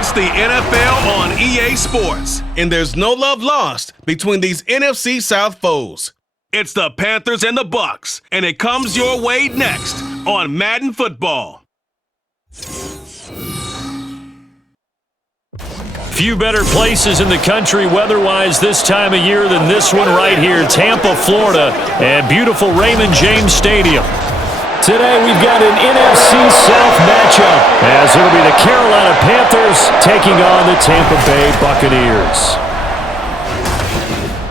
It's the NFL on EA Sports, and there's no love lost between these NFC South foes. It's the Panthers and the Bucs, and it comes your way next on Madden Football. Few better places in the country weather-wise this time of year than this one right here, Tampa, Florida, and beautiful Raymond James Stadium. Today we've got an NFC South matchup, as it'll be the Carolina Panthers taking on the Tampa Bay Buccaneers.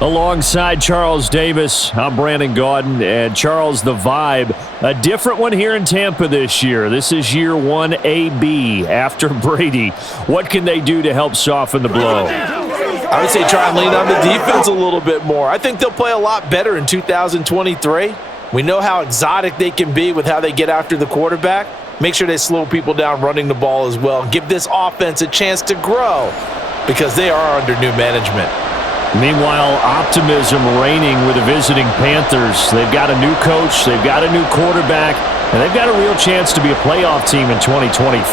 Alongside Charles Davis, I'm Brandon Gaudin, and Charles, the vibe, a different one here in Tampa this year. This is year 1 AB after Brady. What can they do to help soften the blow? I would say try and lean on the defense a little bit more. I think they'll play a lot better in 2023. We know how exotic they can be with how they get after the quarterback. Make sure they slow people down running the ball as well. Give this offense a chance to grow because they are under new management. Meanwhile, optimism reigning with the visiting Panthers. They've got a new coach, they've got a new quarterback, and they've got a real chance to be a playoff team in 2023.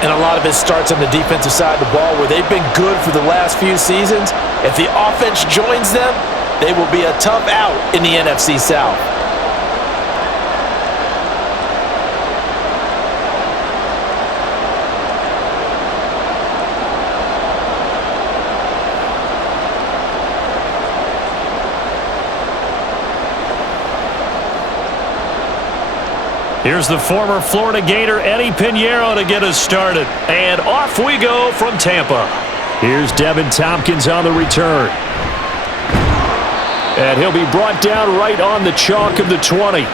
And a lot of it starts on the defensive side of the ball where they've been good for the last few seasons. If the offense joins them, they will be a tough out in the NFC South. Here's the former Florida Gator Eddie Pinheiro to get us started. And off we go from Tampa. Here's Devin Tompkins on the return. And he'll be brought down right on the chalk of the 20.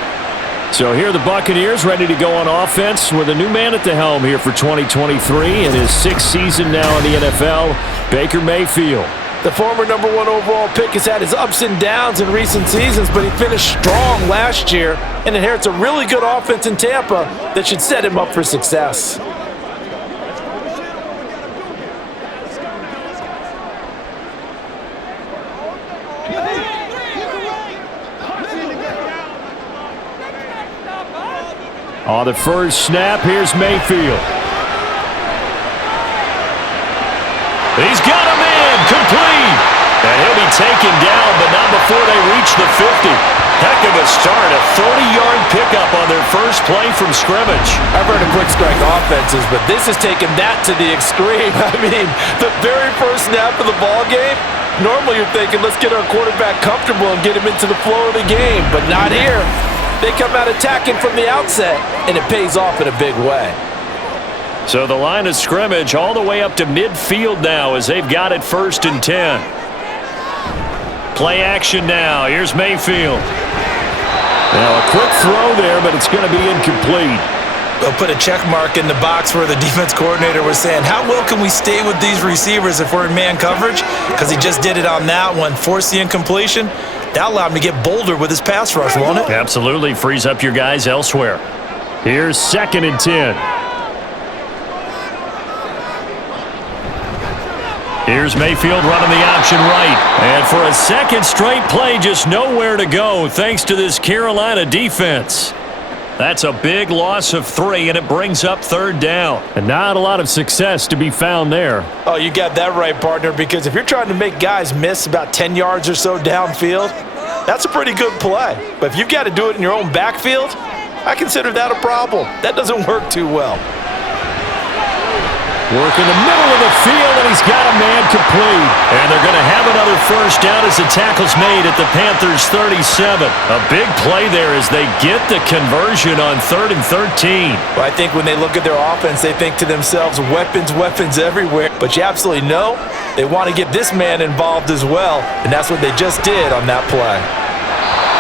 So here are the Buccaneers ready to go on offense with a new man at the helm here for 2023 in his 6th season now in the NFL, Baker Mayfield. The former #1 overall pick has had his ups and downs in recent seasons, but he finished strong last year and inherits a really good offense in Tampa that should set him up for success. On the first snap, here's Mayfield. He's got him in, complete. And he'll be taken down, but not before they reach the 50. Heck of a start, a 30-yard pickup on their first play from scrimmage. I've heard of quick strike offenses, but this has taken that to the extreme. I mean, the very first snap of the ball game, normally you're thinking, let's get our quarterback comfortable and get him into the flow of the game, but not here. They come out attacking from the outset, and it pays off in a big way. So the line of scrimmage all the way up to midfield now as they've got it 1st and 10. Play action now. Here's Mayfield. Now a quick throw there, but it's going to be incomplete. They'll put a check mark in the box where the defense coordinator was saying, how well can we stay with these receivers if we're in man coverage? Because he just did it on that one, forced the incompletion. That allowed him to get bolder with his pass rush, won't it? Absolutely. Frees up your guys elsewhere. Here's 2nd and 10. Here's Mayfield running the option right. And for a second straight play, just nowhere to go thanks to this Carolina defense. That's a big loss of 3, and it brings up 3rd down. And not a lot of success to be found there. Oh, you got that right, partner, because if you're trying to make guys miss about 10 yards or so downfield, that's a pretty good play. But if you've got to do it in your own backfield, I consider that a problem. That doesn't work too well. Work in the middle of the field, and he's got a man complete. And they're going to have another 1st down as the tackle's made at the Panthers' 37. A big play there as they get the conversion on 3rd and 13. Well, I think when they look at their offense, they think to themselves, weapons, weapons everywhere. But you absolutely know they want to get this man involved as well, and that's what they just did on that play.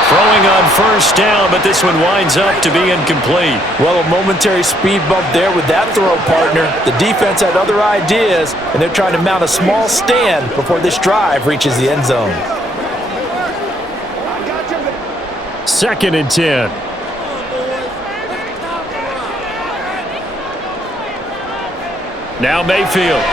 Throwing on 1st down, but this one winds up to be incomplete. Well, a momentary speed bump there with that throw, partner. The defense had other ideas, and they're trying to mount a small stand before this drive reaches the end zone. 2nd and 10. Now Mayfield.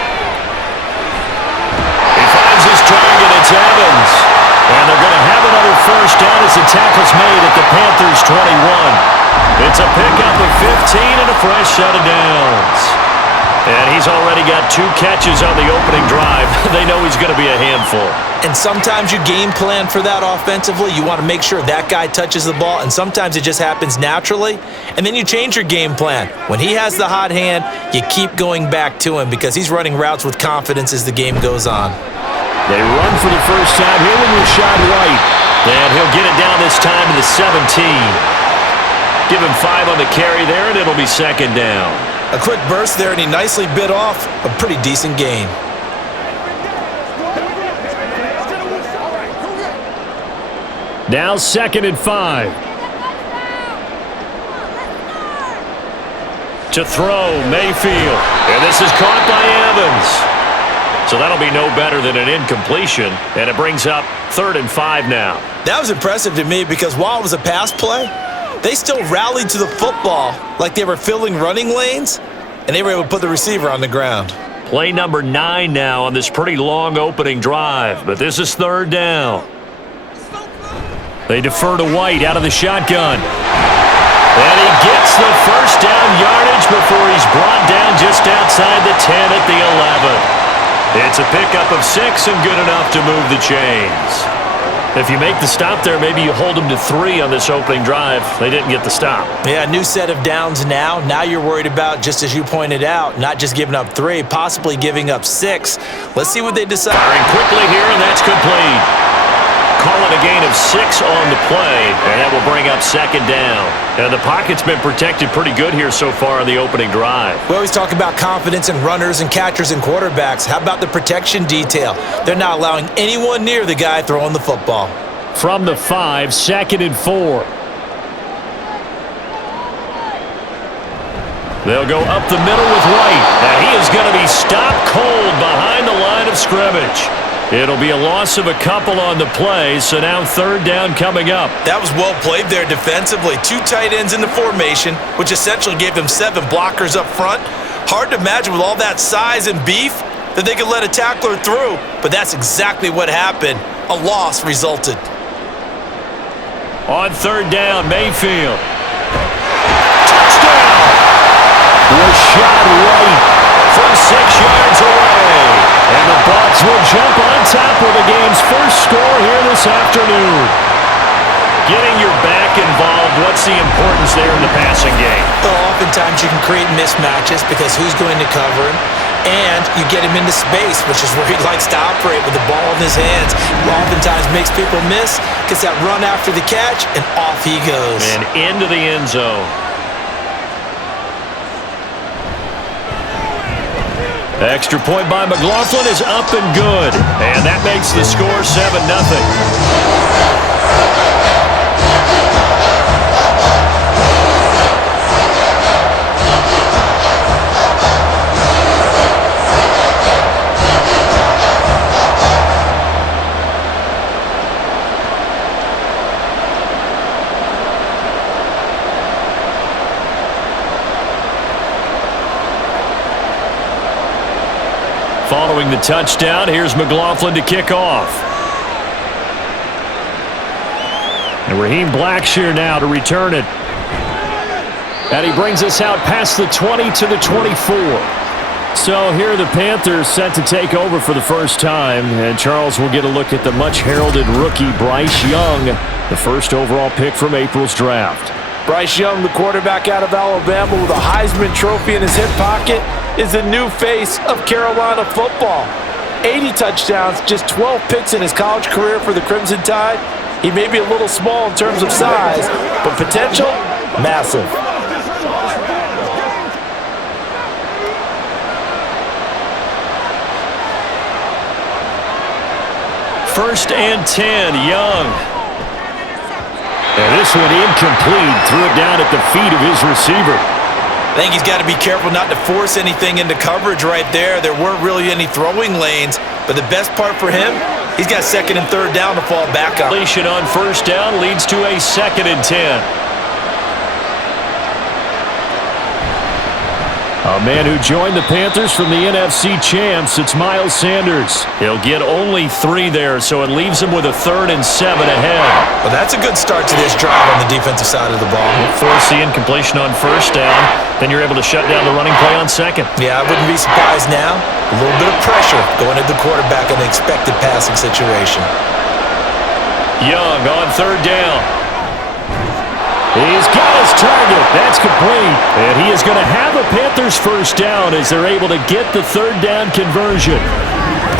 He finds his target. It's Evans. And they're going to have another 1st down as the tackle's made at the Panthers' 21. It's a pickup of 15 and a fresh set of downs. And he's already got 2 catches on the opening drive. They know he's going to be a handful. And sometimes you game plan for that offensively. You want to make sure that guy touches the ball, and sometimes it just happens naturally. And then you change your game plan. When he has the hot hand, you keep going back to him because he's running routes with confidence as the game goes on. They run for the first time here with Rashad White. And he'll get it down this time to the 17. Give him 5 on the carry there, and it'll be second down. A quick burst there, and he nicely bit off a pretty decent gain. Now 2nd and 5. To throw, Mayfield. And this is caught by Evans. So that'll be no better than an incompletion, and it brings up 3rd and 5 now. That was impressive to me because while it was a pass play, they still rallied to the football like they were filling running lanes, and they were able to put the receiver on the ground. Play number 9 now on this pretty long opening drive, but this is 3rd down. They defer to White out of the shotgun. And he gets the first down yardage before he's brought down just outside the 10 at the 11. It's a pickup of 6 and good enough to move the chains. If you make the stop there, maybe you hold them to 3 on this opening drive. They didn't get the stop. Yeah, new set of downs now. Now you're worried about, just as you pointed out, not just giving up 3, possibly giving up 6. Let's see what they decide. Firing quickly here, and that's complete. Call it a gain of 6 on the play, and that will bring up 2nd down. And the pocket's been protected pretty good here so far in the opening drive. We always talk about confidence in runners and catchers and quarterbacks. How about the protection detail? They're not allowing anyone near the guy throwing the football. From the 5, 2nd and 4. They'll go up the middle with White, and he is going to be stopped cold behind the line of scrimmage. It'll be a loss of a couple on the play, so now 3rd down coming up. That was well played there defensively. 2 tight ends in the formation, which essentially gave them 7 blockers up front. Hard to imagine with all that size and beef that they could let a tackler through, but that's exactly what happened. A loss resulted. On 3rd down, Mayfield. Touchdown! Rashad White from 6 yards away. And the Bucs will jump on top with the game's first score here this afternoon. Getting your back involved, what's the importance there in the passing game? Well, oftentimes you can create mismatches because who's going to cover him, and you get him into space, which is where he likes to operate with the ball in his hands. Oftentimes makes people miss, gets that run after the catch, and off he goes. And into the end zone. Extra point by McLaughlin is up and good. And that makes the score 7-0. Following the touchdown, here's McLaughlin to kick off. And Raheem Blackshear now to return it. And he brings us out past the 20 to the 24. So here are the Panthers set to take over for the first time. And Charles will get a look at the much-heralded rookie Bryce Young, the first overall pick from April's draft. Bryce Young, the quarterback out of Alabama with a Heisman Trophy in his hip pocket, is the new face of Carolina football. 80 touchdowns, just 12 picks in his college career for the Crimson Tide. He may be a little small in terms of size, but potential, massive. First and 10, Young. And this one incomplete. Threw it down at the feet of his receiver. I think he's got to be careful not to force anything into coverage right there. There weren't really any throwing lanes, but the best part for him, he's got 2nd and 3rd down to fall back on. Completion on 1st down leads to a 2nd and 10. A man who joined the Panthers from the NFC champs, it's Miles Sanders. He'll get only 3 there, so it leaves him with a 3rd and 7 ahead. Well, that's a good start to this drive on the defensive side of the ball. Force the incompletion on 1st down, then you're able to shut down the running play on 2nd. Yeah, I wouldn't be surprised now. A little bit of pressure going at the quarterback in an expected passing situation. Young on 3rd down. He's got his target. That's complete. And he is going to have a Panthers 1st down as they're able to get the 3rd down conversion.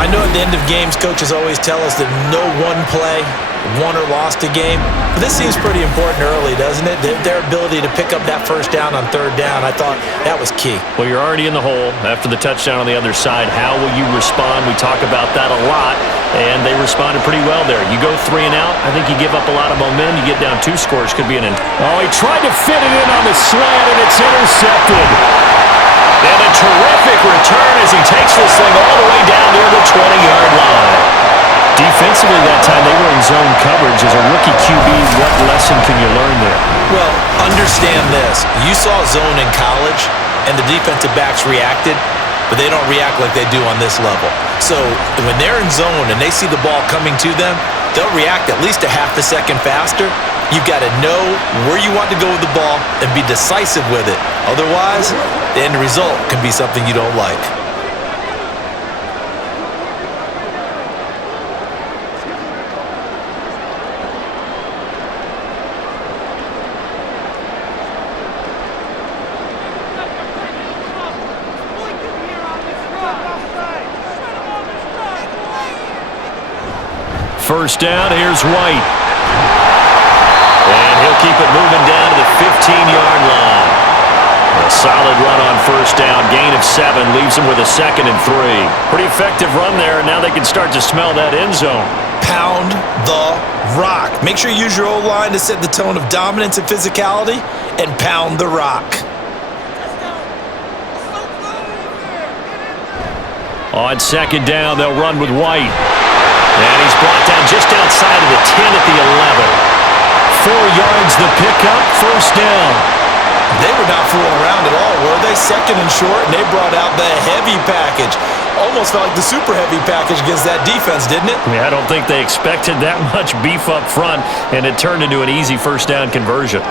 I know at the end of games, coaches always tell us that no one play won or lost a game. But this seems pretty important early, doesn't it? Their ability to pick up that 1st down on 3rd down, I thought that was key. Well, you're already in the hole after the touchdown on the other side. How will you respond? We talk about that a lot, and they responded pretty well there. You go 3 and out, I think you give up a lot of momentum. You get down 2 scores, could be an... Oh, he tried to fit it in on the slant, and it's intercepted. And a terrific return as he takes this thing all the way down near the 20-yard line. Defensively that time, they were in zone coverage. As a rookie QB, what lesson can you learn there? Well, understand this. You saw zone in college, and the defensive backs reacted, but they don't react like they do on this level. So when they're in zone and they see the ball coming to them, they'll react at least a half a second faster. You've got to know where you want to go with the ball and be decisive with it. Otherwise, the end result can be something you don't like. First down, here's White. And he'll keep it moving down to the 15-yard line. A solid run on 1st down, gain of 7, leaves him with a 2nd and 3. Pretty effective run there, and now they can start to smell that end zone. Pound the rock. Make sure you use your O-line to set the tone of dominance and physicality, and pound the rock. On 2nd down, they'll run with White. And he's brought down just outside of the 10 at the 11. 4 yards the pickup, 1st down. They were not fooling around at all, were they? 2nd and short, and they brought out the heavy package. Almost felt like the super heavy package against that defense, didn't it? Yeah, I don't think they expected that much beef up front, and it turned into an easy 1st down conversion.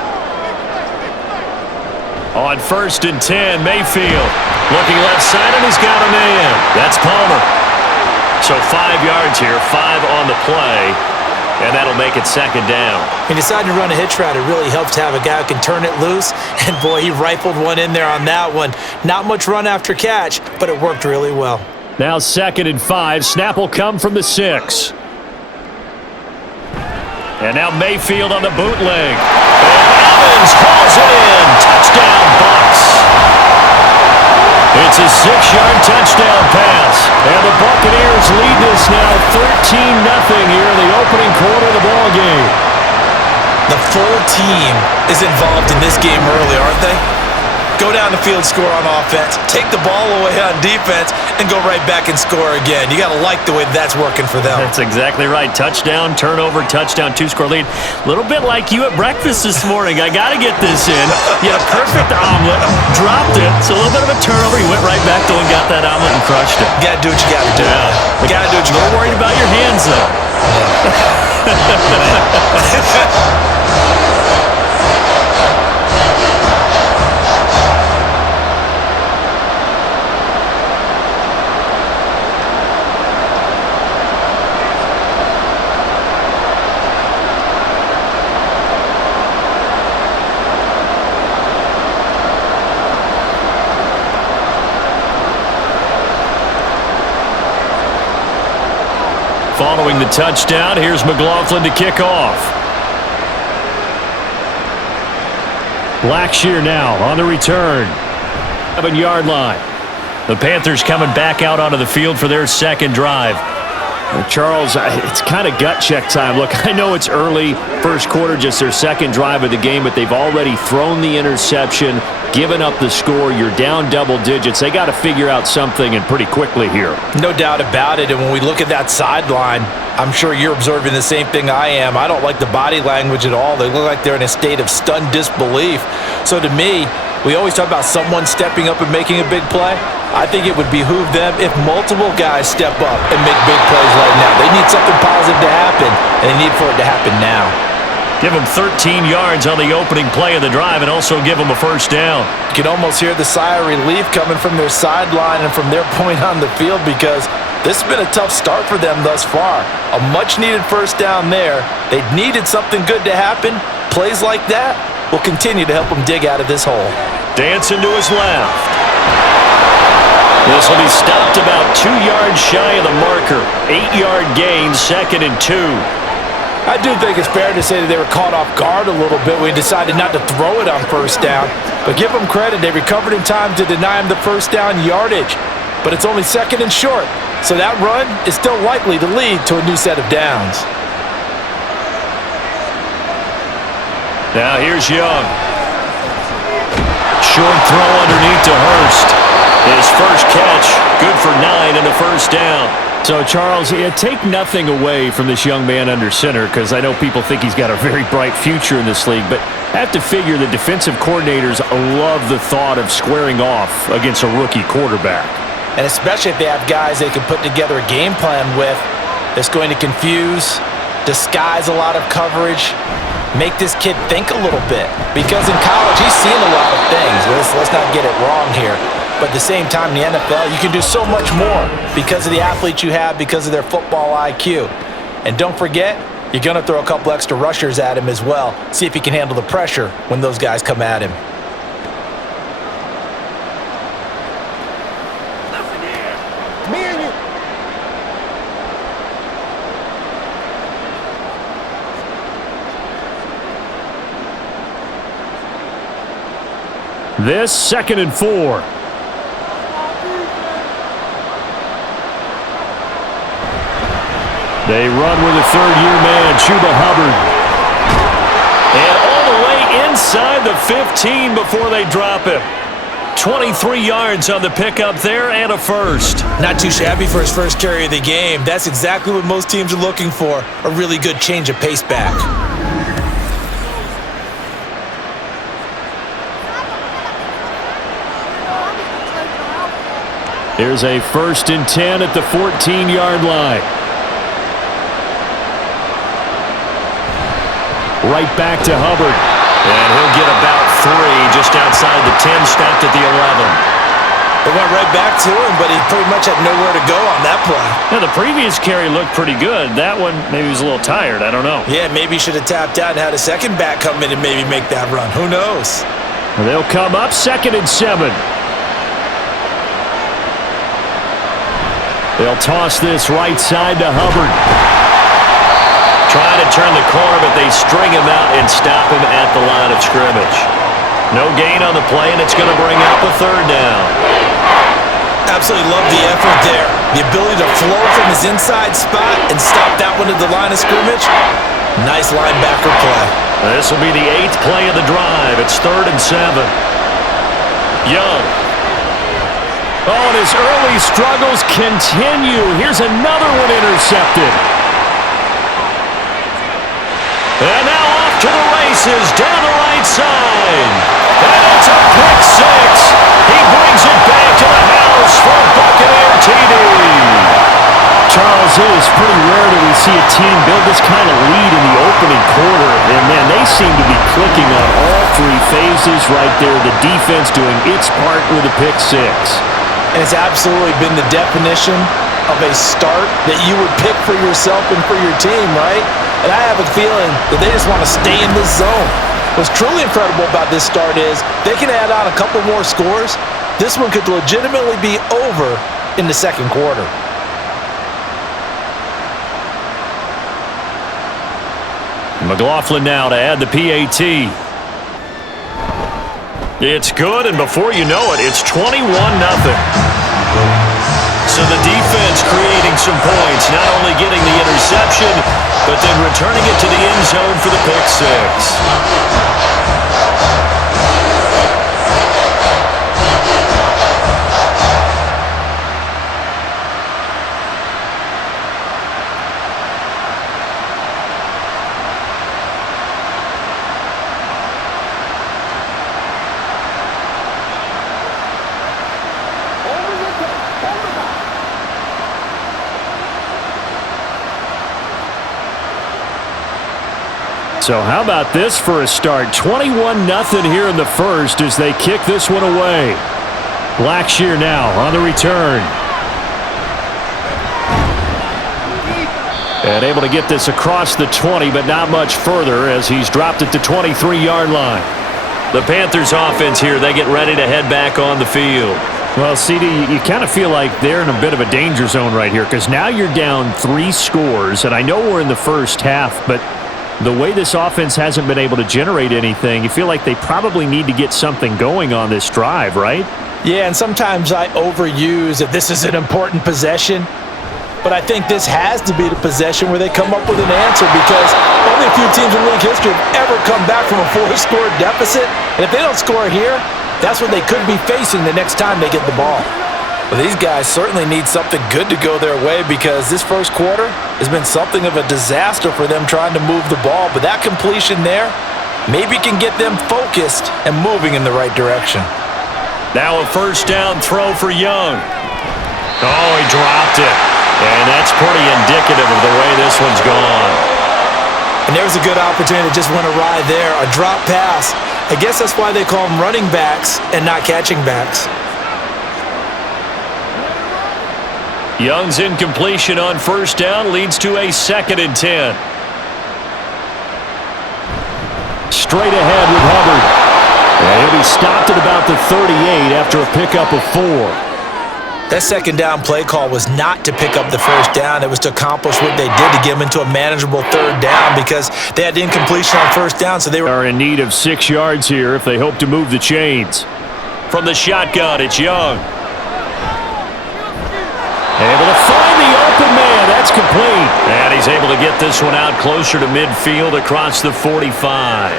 On 1st and 10, Mayfield. Looking left side, and he's got a man. That's Palmer. So 5 yards here, 5 on the play, and that'll make it 2nd down. He decided to run a hitch route. It really helps to have a guy who can turn it loose, and boy, he rifled one in there on that one. Not much run after catch, but it worked really well. Now 2nd and 5, snap will come from the 6. And now Mayfield on the bootleg. And Evans calls it in. Touchdown, Bucs. It's a 6-yard touchdown pass. And the Buccaneers lead this now 13-0 here in the opening quarter of the ball game. The full team is involved in this game early, aren't they? Go down the field, score on offense, take the ball away on defense, and go right back and score again. You got to like the way that's working for them. That's exactly right. Touchdown, turnover, touchdown, 2-score lead. A little bit like you at breakfast this morning. I got to get this in. You had a perfect omelet, dropped it. It's a little bit of a turnover. You went right back to and got that omelet and crushed it. You got to do what you got to do. Yeah. You got to do what you got to do. Worried about your hands, though. Following the touchdown, here's McLaughlin to kick off. Blackshear now on the return. 7-yard line. The Panthers coming back out onto the field for their 2nd drive. Charles, it's kind of gut check time. Look, I know it's early, 1st quarter, just their 2nd drive of the game, but they've already thrown the interception, given up the score. You're down double digits. They got to figure out something, and pretty quickly here. No doubt about it, and when we look at that sideline, I'm sure you're observing the same thing I am. I don't like the body language at all. They look like they're in a state of stunned disbelief. So to me, We always talk about someone stepping up and making a big play. I think it would behoove them if multiple guys step up and make big plays right now. They need something positive to happen, and they need for it to happen now. Give them 13 yards on the opening play of the drive and also give them a first down. You can almost hear the sigh of relief coming from their sideline and from their point on the field because this has been a tough start for them thus far. A much-needed first down there. They needed something good to happen. Plays like that will continue to help them dig out of this hole. Dancing to his left. This will be stopped about 2 yards shy of the marker. 8-yard gain, 2nd and 2. I do think it's fair to say that they were caught off guard a little bit when we decided not to throw it on first down. But give them credit, they recovered in time to deny him the first down yardage. But it's only 2nd and short, so that run is still likely to lead to a new set of downs. Now here's Young. Short throw underneath to Hurst. His first catch, good for 9 and a first down. So, Charles, take nothing away from this young man under center because I know people think he's got a very bright future in this league, but I have to figure the defensive coordinators love the thought of squaring off against a rookie quarterback. And especially if they have guys they can put together a game plan with that's going to confuse, disguise a lot of coverage, make this kid think a little bit. Because in college, he's seen a lot of things. Let's not get it wrong here. But at the same time, in the NFL, you can do so much more because of the athletes you have, because of their football IQ. And don't forget, you're going to throw a couple extra rushers at him as well. See if he can handle the pressure when those guys come at him. This 2nd and 4. They run with a third-year man, Chuba Hubbard. And all the way inside the 15 before they drop him. 23 yards on the pickup there and a first. Not too shabby for his first carry of the game. That's exactly what most teams are looking for, a really good change of pace back. Here's a 1st and 10 at the 14-yard line. Right back to Hubbard. And he'll get about 3 just outside the 10, stopped at the 11. They went right back to him, but he pretty much had nowhere to go on that play. Now, the previous carry looked pretty good. That one, maybe he was a little tired. I don't know. Yeah, maybe he should have tapped out and had a second back come in and maybe make that run. Who knows? Well, they'll come up 2nd and 7. They'll toss this right side to Hubbard. Trying to turn the corner, but they string him out and stop him at the line of scrimmage. No gain on the play, and it's going to bring up a 3rd down. Absolutely love the effort there. The ability to flow from his inside spot and stop that one at the line of scrimmage. Nice linebacker play. This will be the 8th play of the drive. It's 3rd and 7. Young. Oh, and his early struggles continue. Here's another one intercepted. And now off to the races down the right side. And it's a pick 6. He brings it back to the house for Buccaneer TD. Charles, it is pretty rare that we see a team build this kind of lead in the opening quarter. And, man, they seem to be clicking on all 3 phases right there. The defense doing its part with a pick 6. And it's absolutely been the definition of a start that you would pick for yourself and for your team, right? And I have a feeling that they just want to stay in this zone. What's truly incredible about this start is they can add on a couple more scores. This one could legitimately be over in the 2nd quarter. McLaughlin now to add the PAT. It's good, and before you know it, it's 21-0. So the defense creating some points, not only getting the interception, but then returning it to the end zone for the pick 6. So how about this for a start? 21-0 here in the first as they kick this one away. Blackshear now on the return. And able to get this across the 20, but not much further as he's dropped it to 23-yard line. The Panthers offense here, they get ready to head back on the field. Well, CD, you kind of feel like they're in a bit of a danger zone right here because now you're down 3 scores, and I know we're in the first half, but the way this offense hasn't been able to generate anything, you feel like they probably need to get something going on this drive, right? Yeah, and sometimes I overuse that this is an important possession. But I think this has to be the possession where they come up with an answer because only a few teams in league history have ever come back from a 4-score deficit. And if they don't score here, that's what they could be facing the next time they get the ball. Well, these guys certainly need something good to go their way because this first quarter has been something of a disaster for them trying to move the ball. But that completion there maybe can get them focused and moving in the right direction. Now a first down throw for Young. Oh, he dropped it. And that's pretty indicative of the way this one's gone. And there's a good opportunity that just went awry there. A drop pass. I guess that's why they call them running backs and not catching backs. Young's incompletion on first down leads to a 2nd and 10. Straight ahead with Hubbard. And he'll be stopped at about the 38 after a pickup of 4. That second down play call was not to pick up the first down. It was to accomplish what they did to get them into a manageable third down because they had incompletion on first down, so they are in need of 6 yards here if they hope to move the chains. From the shotgun, it's Young. Able to find the open man. That's complete. And he's able to get this one out closer to midfield across the 45.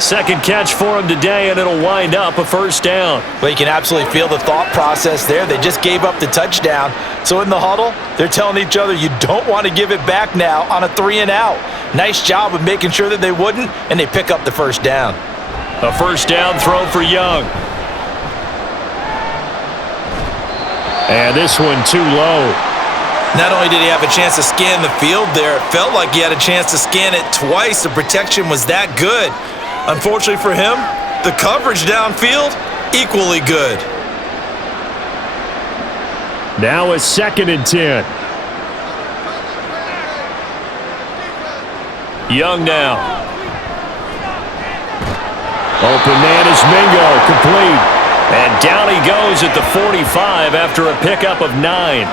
Second catch for him today, and it'll wind up a first down. Well, you can absolutely feel the thought process there. They just gave up the touchdown. So in the huddle, they're telling each other, you don't want to give it back now on a 3-and-out. Nice job of making sure that they wouldn't, and they pick up the first down. A first down throw for Young. And this one too low. Not only did he have a chance to scan the field there, it felt like he had a chance to scan it twice. The protection was that good. Unfortunately for him, the coverage downfield, equally good. Now a 2nd and 10. Young now. Open man is Mingo, complete. And down he goes at the 45 after a pickup of 9.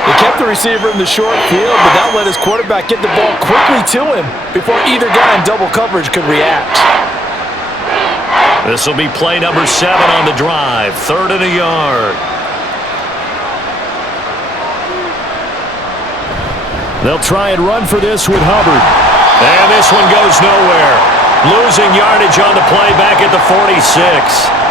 They kept the receiver in the short field, but that let his quarterback get the ball quickly to him before either guy in double coverage could react. This will be play number 7 on the drive. 3rd and a yard. They'll try and run for this with Hubbard. And this one goes nowhere. Losing yardage on the play back at the 46.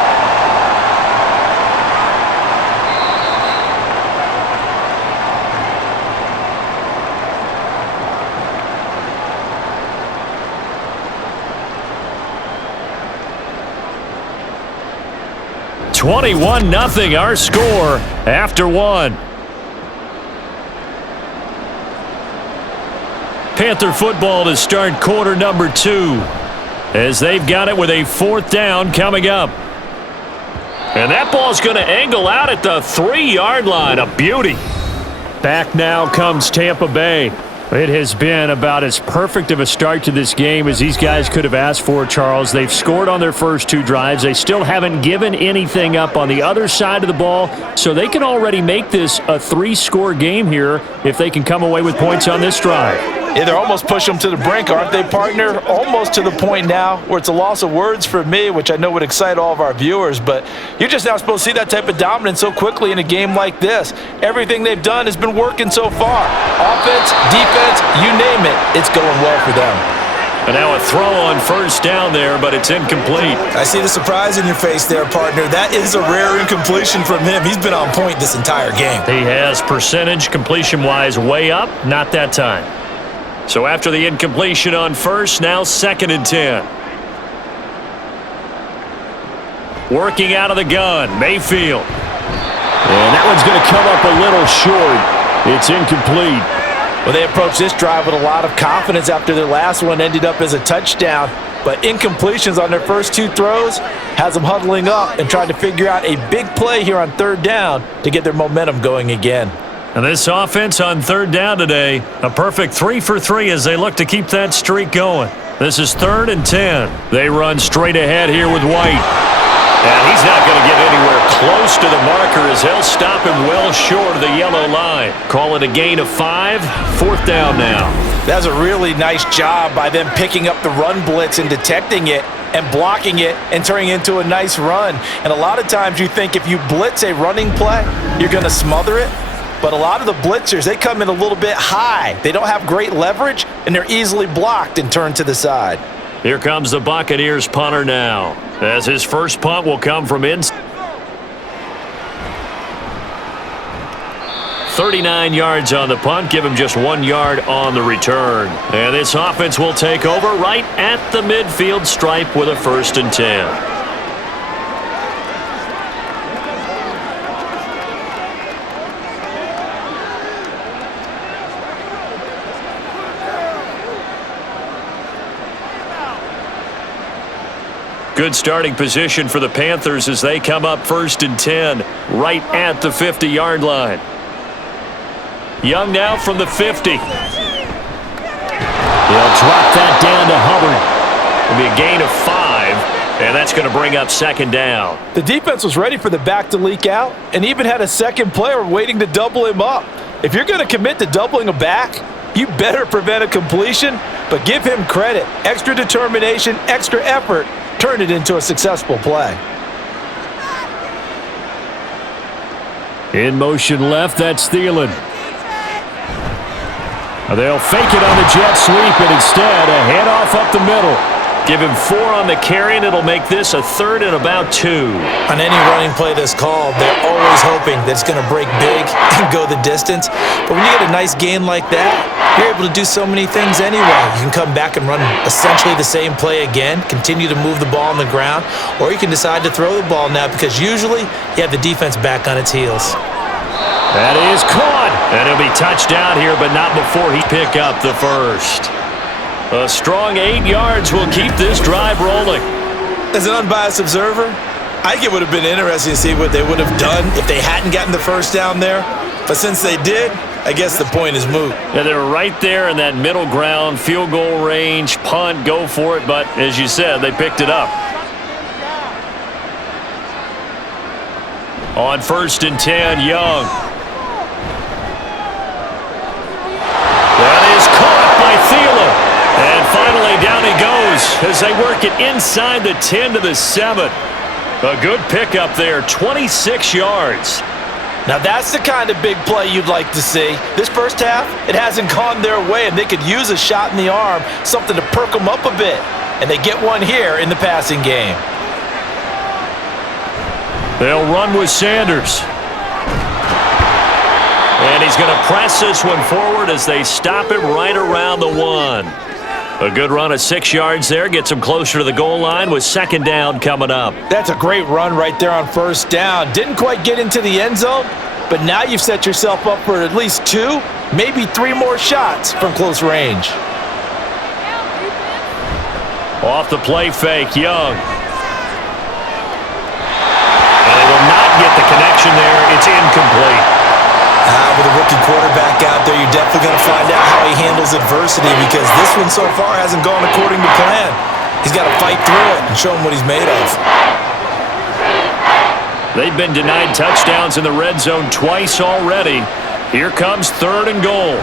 $21-0 our score after 1. Panther football to start quarter number 2 as they've got it with a 4th down coming up. And that ball's going to angle out at the 3-yard line. A beauty. Back now comes Tampa Bay. It has been about as perfect of a start to this game as these guys could have asked for, Charles. They've scored on their first 2 drives. They still haven't given anything up on the other side of the ball, so they can already make this a 3-score game here if they can come away with points on this drive. Yeah, they're almost pushing them to the brink, aren't they, partner? Almost to the point now where it's a loss of words for me, which I know would excite all of our viewers, but you're just not supposed to see that type of dominance so quickly in a game like this. Everything they've done has been working so far. Offense, defense, you name it, it's going well for them. And now a throw on first down there, but it's incomplete. I see the surprise in your face there, partner. That is a rare incompletion from him. He's been on point this entire game. He has percentage completion-wise way up, not that time. So after the incompletion on first, now 2nd and 10. Working out of the gun, Mayfield. And that one's going to come up a little short. It's incomplete. Well, they approached this drive with a lot of confidence after their last one ended up as a touchdown. But incompletions on their first 2 throws has them huddling up and trying to figure out a big play here on 3rd down to get their momentum going again. And this offense on 3rd down today, a perfect 3 for 3 as they look to keep that streak going. This is 3rd and 10. They run straight ahead here with White. And he's not going to get anywhere close to the marker as he'll stop him well short of the yellow line. Call it a gain of 5, 4th down now. That's a really nice job by them picking up the run blitz and detecting it and blocking it and turning it into a nice run. And a lot of times you think if you blitz a running play, you're going to smother it. But a lot of the blitzers, they come in a little bit high. They don't have great leverage, and they're easily blocked and turned to the side. Here comes the Buccaneers punter now, as his first punt will come from inside. 39 yards on the punt, give him just 1 yard on the return. And this offense will take over right at the midfield stripe with a 1st and 10. Good starting position for the Panthers as they come up 1st and 10, right at the 50-yard line. Young now from the 50. He'll drop that down to Hubbard. It'll be a gain of 5, and that's going to bring up 2nd down. The defense was ready for the back to leak out and even had a second player waiting to double him up. If you're going to commit to doubling a back, you better prevent a completion, but give him credit. Extra determination, extra effort. Turn it into a successful play. In motion left, that's Thielen. They'll fake it on the jet sweep, and instead a handoff up the middle. Give him 4 on the carry, and it'll make this a 3rd and about 2. On any running play that's called, they're always hoping that it's going to break big and go the distance. But when you get a nice gain like that, you're able to do so many things anyway. You can come back and run essentially the same play again, continue to move the ball on the ground, or you can decide to throw the ball now because usually you have the defense back on its heels. That is caught, and he'll be touched down here, but not before he pick up the 1st. A strong 8 yards will keep this drive rolling. As an unbiased observer, I think it would have been interesting to see what they would have done if they hadn't gotten the 1st down there. But since they did, I guess the point is moot. Yeah, they're right there in that middle ground, field goal range, punt, go for it. But as you said, they picked it up. On 1st and 10, Young. That is caught by Thielen. And finally, down he goes as they work it inside the 10 to the 7. A good pickup there, 26 yards. Now that's the kind of big play you'd like to see. This first half, it hasn't gone their way, and they could use a shot in the arm, something to perk them up a bit. And they get one here in the passing game. They'll run with Sanders. And he's going to press this one forward as they stop him right around the 1. A good run of 6 yards there. Gets him closer to the goal line with 2nd down coming up. That's a great run right there on 1st down. Didn't quite get into the end zone, but now you've set yourself up for at least 2, maybe 3 more shots from close range. Off the play fake, Young. And they will not get the connection there. It's incomplete. With a rookie quarterback out there, you're definitely going to find out how he handles adversity because this one so far hasn't gone according to plan. He's got to fight through it and show him what he's made of. They've been denied touchdowns in the red zone twice already. Here comes 3rd and goal.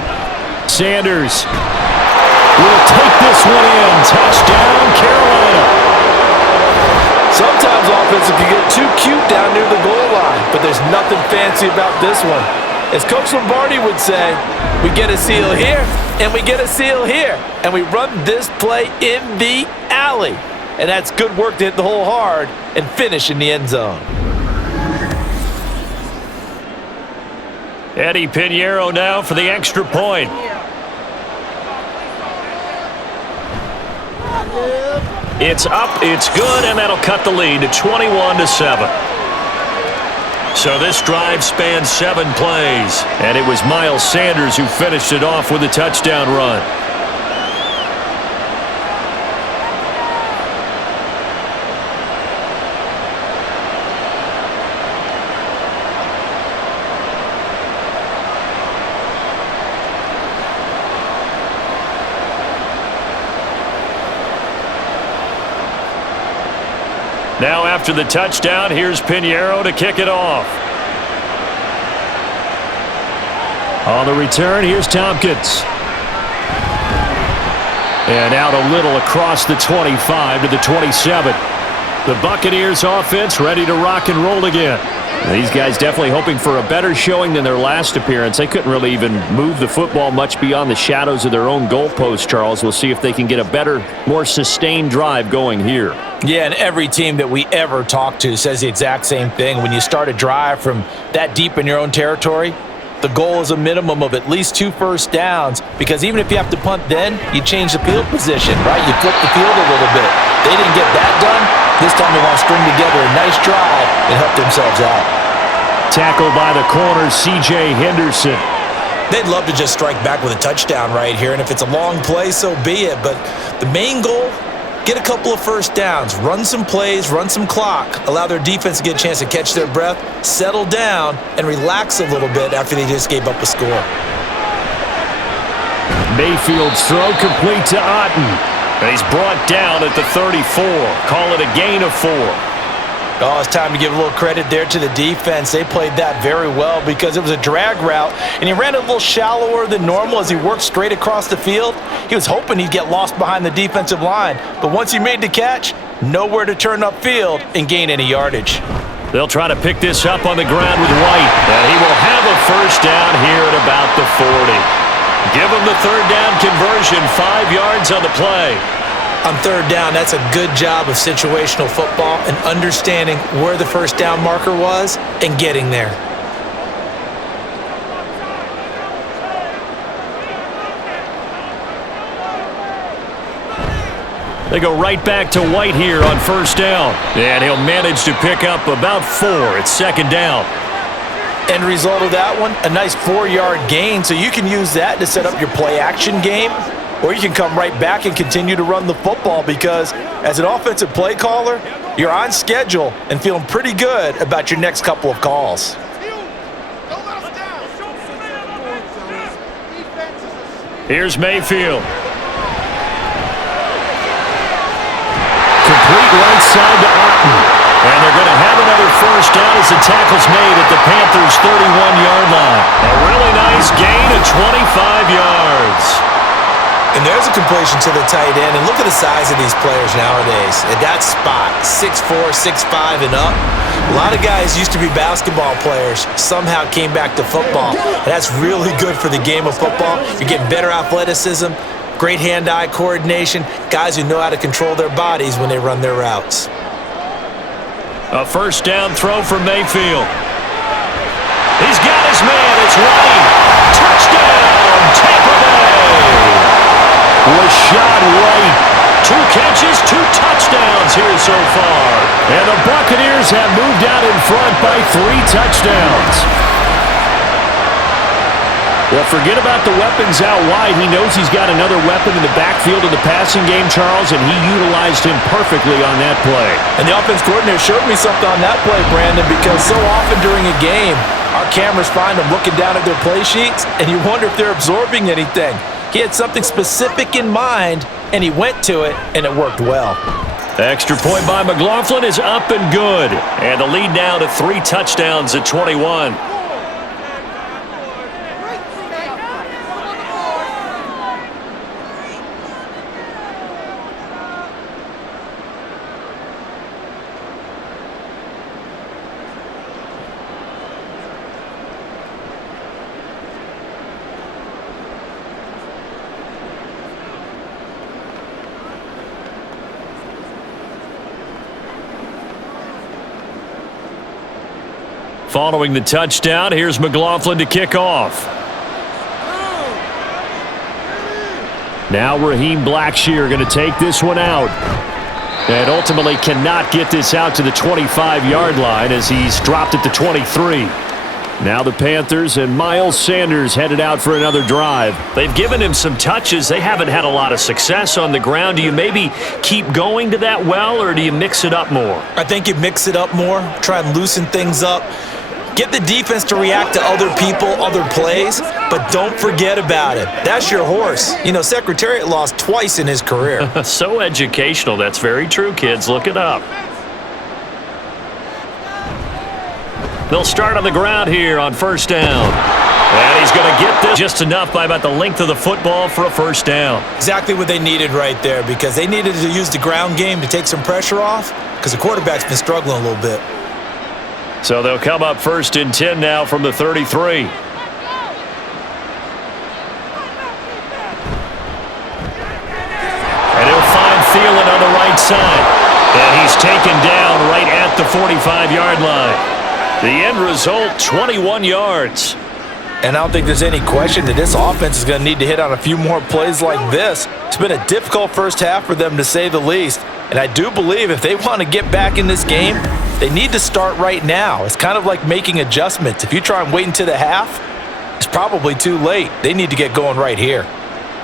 Sanders will take this one in. Touchdown, Carolina. Sometimes offenses can get too cute down near the goal line, but there's nothing fancy about this one. As Coach Lombardi would say, we get a seal here, and we get a seal here, and we run this play in the alley. And that's good work to hit the hole hard and finish in the end zone. Eddie Pinheiro now for the extra point. It's up, it's good, and that'll cut the lead to 21-7. So this drive spanned 7 plays. And it was Miles Sanders who finished it off with a touchdown run. Now after the touchdown, here's Pinheiro to kick it off. On the return, here's Tompkins. And out a little across the 25 to the 27. The Buccaneers offense ready to rock and roll again. These guys definitely hoping for a better showing than their last appearance. They couldn't really even move the football much beyond the shadows of their own goalpost, Charles. We'll see if they can get a better, more sustained drive going here. Yeah, and every team that we ever talk to says the exact same thing. When you start a drive from that deep in your own territory, the goal is a minimum of at least 2 first downs, because even if you have to punt then, you change the field position, right? You flip the field a little bit. They didn't get that done. This time they want to string together a nice drive and help themselves out. Tackled by the corner, C.J. Henderson. They'd love to just strike back with a touchdown right here, and if it's a long play, so be it. But the main goal, get a couple of first downs, run some plays, run some clock, allow their defense to get a chance to catch their breath, settle down, and relax a little bit after they just gave up a score. Mayfield's throw complete to Otten. And he's brought down at the 34. Call it a gain of 4. Oh, it's time to give a little credit there to the defense. They played that very well because it was a drag route, and he ran a little shallower than normal as he worked straight across the field. He was hoping he'd get lost behind the defensive line, but once he made the catch, nowhere to turn upfield and gain any yardage. They'll try to pick this up on the ground with White, and he will have a first down here at about the 40. Give him the third down conversion, 5 yards on the play. On third down, that's a good job of situational football and understanding where the first down marker was and getting there. They go right back to White here on first down. And he'll manage to pick up about 4. It's second down. End result of that one, a nice 4-yard gain, so you can use that to set up your play-action game, or you can come right back and continue to run the football because as an offensive play caller, you're on schedule and feeling pretty good about your next couple of calls. Here's Mayfield. Complete right side to Otten. And they're going to have another first down as the tackle's made at the Panthers' 31-yard line. A really nice gain of 25 yards. And there's a completion to the tight end. And look at the size of these players nowadays. At that spot, 6'4", 6'5", and up. A lot of guys used to be basketball players, somehow came back to football. And that's really good for the game of football. You're getting better athleticism, great hand-eye coordination, guys who know how to control their bodies when they run their routes. A first down throw for Mayfield. He's got his man. It's White. Touchdown, Tampa Bay. Rashad White. 2 catches, 2 touchdowns here so far. And the Buccaneers have moved out in front by 3 touchdowns. Well, forget about the weapons out wide. He knows he's got another weapon in the backfield of the passing game, Charles, and he utilized him perfectly on that play. And the offense coordinator showed me something on that play, Brandon, because so often during a game, our cameras find them looking down at their play sheets, and you wonder if they're absorbing anything. He had something specific in mind, and he went to it, and it worked well. Extra point by McLaughlin is up and good. And the lead now to 3 touchdowns at 21. Following the touchdown, here's McLaughlin to kick off. Now Raheem Blackshear going to take this one out. And ultimately cannot get this out to the 25-yard line as he's dropped at the 23. Now the Panthers and Miles Sanders headed out for another drive. They've given him some touches. They haven't had a lot of success on the ground. Do you maybe keep going to that well, or do you mix it up more? I think you mix it up more, try and loosen things up. Get the defense to react to other people, other plays, but don't forget about it. That's your horse. You know, Secretariat lost twice in his career. So educational. That's very true, kids. Look it up. They'll start on the ground here on first down. And he's going to get this just enough by about the length of the football for a first down. Exactly what they needed right there, because they needed to use the ground game to take some pressure off, because the quarterback's been struggling a little bit. So they'll come up first and 10 now from the 33. And he'll find Thielen on the right side. And he's taken down right at the 45-yard line. The end result, 21 yards. And I don't think there's any question that this offense is going to need to hit on a few more plays like this. It's been a difficult first half for them, to say the least. And I do believe if they want to get back in this game, they need to start right now. It's kind of like making adjustments. If you try and wait until the half, it's probably too late. They need to get going right here.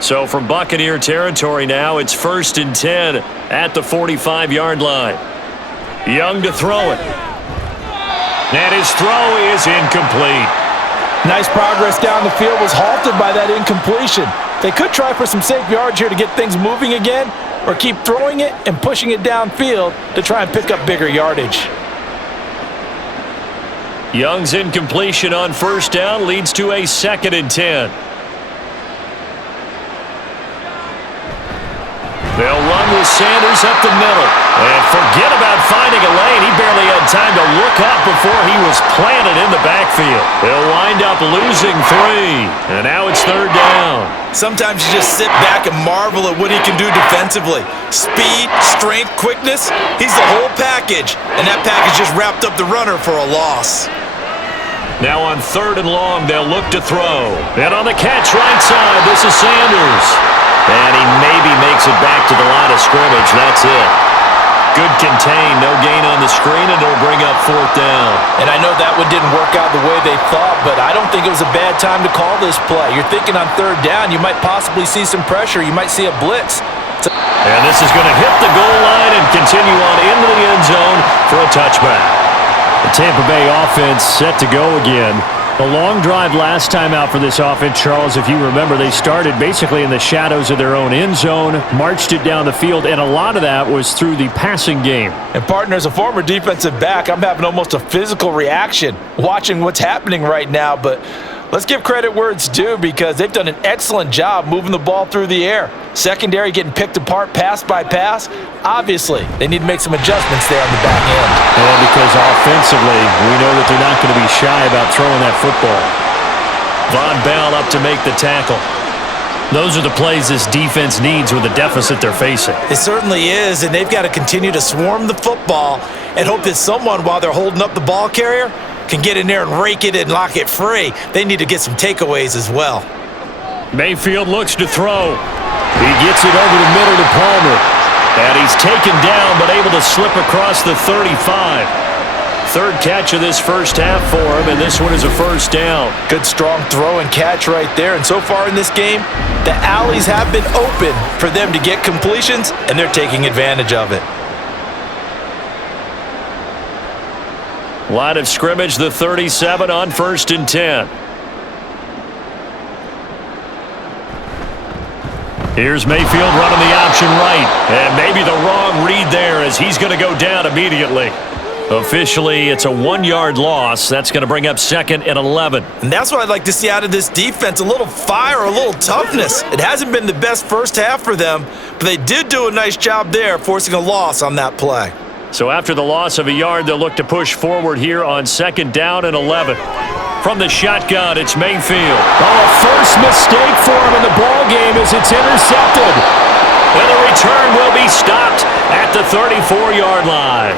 So from Buccaneer territory now, it's first and 10 at the 45-yard line. Young to throw it. And his throw is incomplete. Nice progress down the field was halted by that incompletion. They could try for some safe yards here to get things moving again, or keep throwing it and pushing it downfield to try and pick up bigger yardage. Young's incompletion on first down leads to a second and 10. They'll run with Sanders up the middle. And forget about finding a lane. He barely had time to look up before he was planted in the backfield. They'll wind up losing 3. And now it's third down. Sometimes you just sit back and marvel at what he can do defensively. Speed, strength, quickness, he's the whole package. And that package just wrapped up the runner for a loss. Now on third and long, they'll look to throw. And on the catch right side, this is Sanders. And he maybe makes it back to the line of scrimmage. That's it. Good contain, no gain on the screen, and it'll bring up fourth down. And I know that one didn't work out the way they thought, but I don't think it was a bad time to call this play. You're thinking on third down, you might possibly see some pressure. You might see a blitz. And this is going to hit the goal line and continue on into the end zone for a touchback. The Tampa Bay offense set to go again. A long drive last time out for this offense, Charles. If you remember, they started basically in the shadows of their own end zone, marched it down the field, and a lot of that was through the passing game. And partner, as a former defensive back, I'm having almost a physical reaction watching what's happening right now. But let's give credit where it's due, because they've done an excellent job moving the ball through the air. Secondary getting picked apart pass by pass. Obviously, they need to make some adjustments there on the back end. And because offensively, we know that they're not going to be shy about throwing that football. Von Bell up to make the tackle. Those are the plays this defense needs with the deficit they're facing. It certainly is, and they've got to continue to swarm the football and hope that someone, while they're holding up the ball carrier, can get in there and rake it and lock it free. They need to get some takeaways as well. Mayfield looks to throw. He gets it over the middle to Palmer. And he's taken down, but able to slip across the 35. Third catch of this first half for him, and this one is a first down. Good, strong throw and catch right there. And so far in this game, the alleys have been open for them to get completions, and they're taking advantage of it. Line of scrimmage, the 37 on first and 10. Here's Mayfield running the option right. And maybe the wrong read there, as he's going to go down immediately. Officially, it's a 1-yard loss. That's going to bring up second and 11. And that's what I'd like to see out of this defense, a little fire, a little toughness. It hasn't been the best first half for them, but they did do a nice job there, forcing a loss on that play. So after the loss of a yard, they'll look to push forward here on second down and 11. From the shotgun, it's Mayfield. Oh, first mistake for him in the ball game as it's intercepted. And the return will be stopped at the 34-yard line.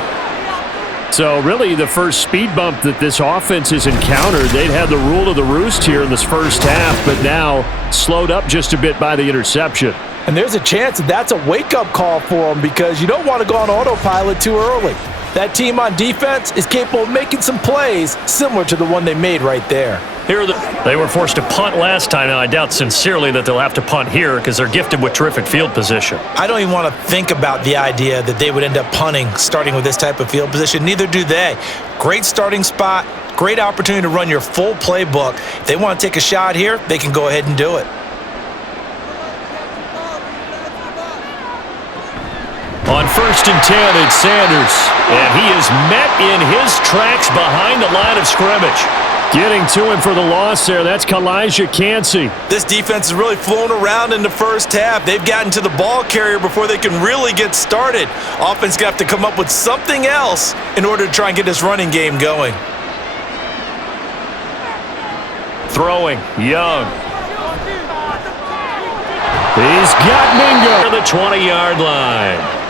So really the first speed bump that this offense has encountered, they'd had the rule of the roost here in this first half, but now slowed up just a bit by the interception. And there's a chance that that's a wake-up call for them because you don't want to go on autopilot too early. That team on defense is capable of making some plays similar to the one they made right there. They were forced to punt last time. Now, I doubt sincerely that they'll have to punt here because they're gifted with terrific field position. I don't even want to think about the idea that they would end up punting starting with this type of field position. Neither do they. Great starting spot, great opportunity to run your full playbook. If they want to take a shot here, they can go ahead and do it. On 1st and 10, it's Sanders. And he is met in his tracks behind the line of scrimmage. Getting to him for the loss there, that's Kalijah Cansey. This defense has really flown around in the first half. They've gotten to the ball carrier before they can really get started. Offense got to come up with something else in order to try and get this running game going. Throwing, Young. He's got Mingo to the 20-yard line.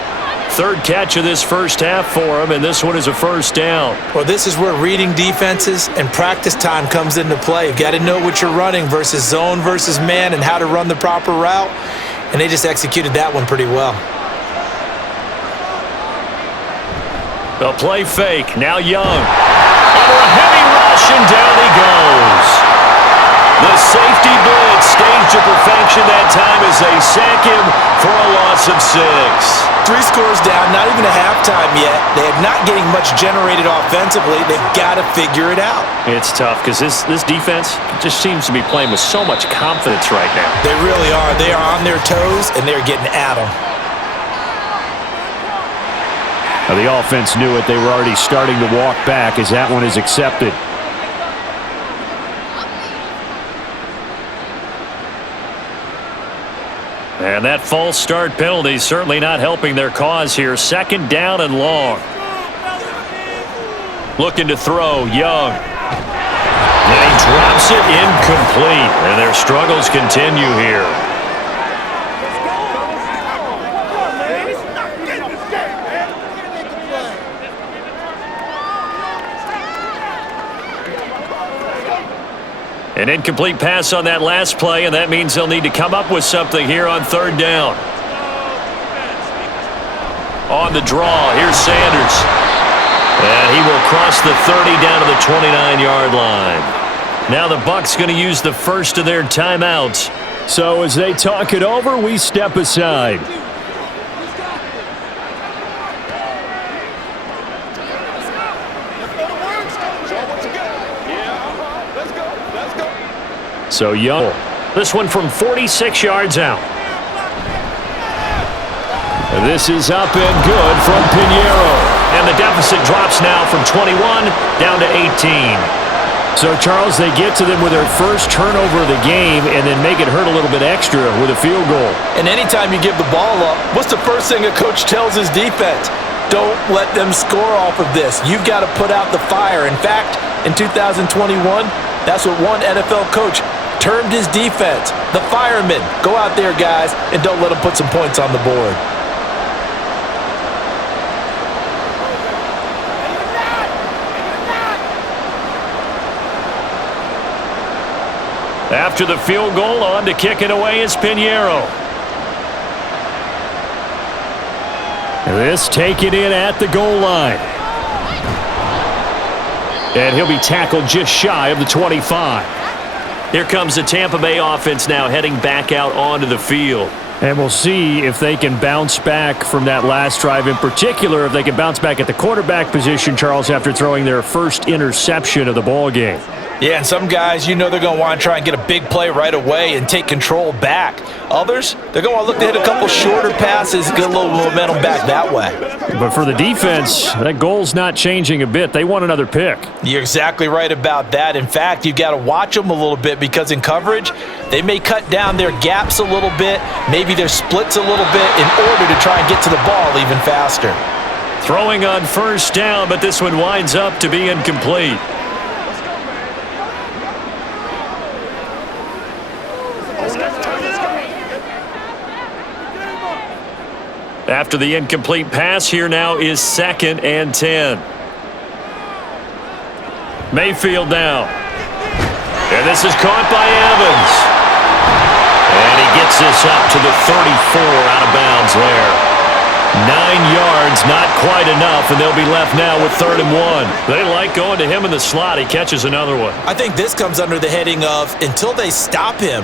Third catch of this first half for him, and this one is a first down. Well, this is where reading defenses and practice time comes into play. You've got to know what you're running versus zone versus man and how to run the proper route, and they just executed that one pretty well. The play fake, now Young. Under a heavy rush, and down he goes. The safety blitz staged to perfection that time as they sack him for a loss of 6. 3 scores down, not even a halftime yet. They are not getting much generated offensively. They've got to figure it out. It's tough because this defense just seems to be playing with so much confidence right now. They really are. They are on their toes, and they're getting at them. Now, the offense knew it. They were already starting to walk back as that one is accepted. And that false start penalty certainly not helping their cause here. 2nd down and long. Looking to throw, Young. And he drops it incomplete. And their struggles continue here. An incomplete pass on that last play, and that means they'll need to come up with something here on 3rd down. On the draw, here's Sanders. And he will cross the 30 down to the 29-yard line. Now the Bucs going to use the first of their timeouts. So as they talk it over, we step aside. So Young. This one from 46 yards out. This is up and good from Pinheiro. And the deficit drops now from 21 down to 18. So, Charles, they get to them with their first turnover of the game and then make it hurt a little bit extra with a field goal. And anytime you give the ball up, what's the first thing a coach tells his defense? Don't let them score off of this. You've got to put out the fire. In fact, in 2021, that's what one NFL coach termed his defense, the firemen. Go out there, guys, and don't let them put some points on the board. After the field goal, on to kick it away is Pinheiro. This taken in at the goal line. And he'll be tackled just shy of the 25. Here comes the Tampa Bay offense now heading back out onto the field. And we'll see if they can bounce back from that last drive, in particular if they can bounce back at the quarterback position, Charles, after throwing their first interception of the ball game. Yeah, and some guys, you know they're going to want to try and get a big play right away and take control back. Others, they're going to want to look to hit a couple shorter passes, get a little momentum back that way. But for the defense, that goal's not changing a bit. They want another pick. You're exactly right about that. In fact, you've got to watch them a little bit because in coverage, they may cut down their gaps a little bit, maybe their splits a little bit in order to try and get to the ball even faster. Throwing on first down, but this one winds up to be incomplete. After the incomplete pass, here now is 2nd and 10. Mayfield now. And this is caught by Evans. And And he gets this up to the 34 out of bounds there. 9 yards, not quite enough, and they'll be left now with 3rd and 1. They like going to him in the slot. He catches another one. I think this comes under the heading of until they stop him,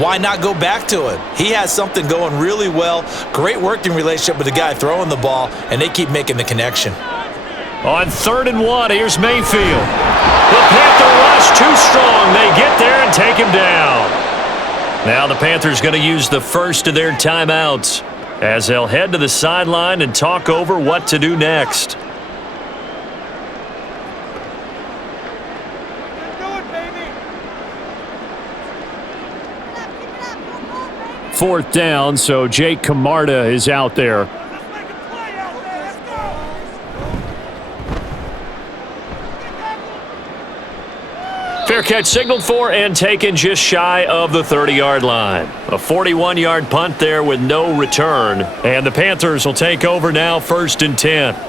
why not go back to it? He has something going really well. Great working relationship with the guy throwing the ball, and they keep making the connection. On 3rd and 1, here's Mayfield. The Panther rush too strong. They get there and take him down. Now the Panthers going to use the first of their timeouts as they'll head to the sideline and talk over what to do next. Fourth down, so Jake Camarda is out there. Fair catch signaled for and taken just shy of the 30-yard line. A 41-yard punt there with no return. And the Panthers will take over now, 1st and 10.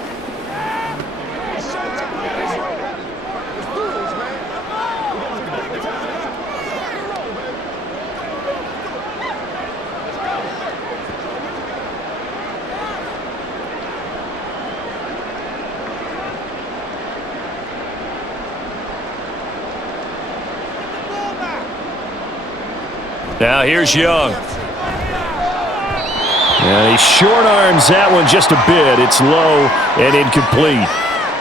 Now here's Young. And he short arms that one just a bit. It's low and incomplete.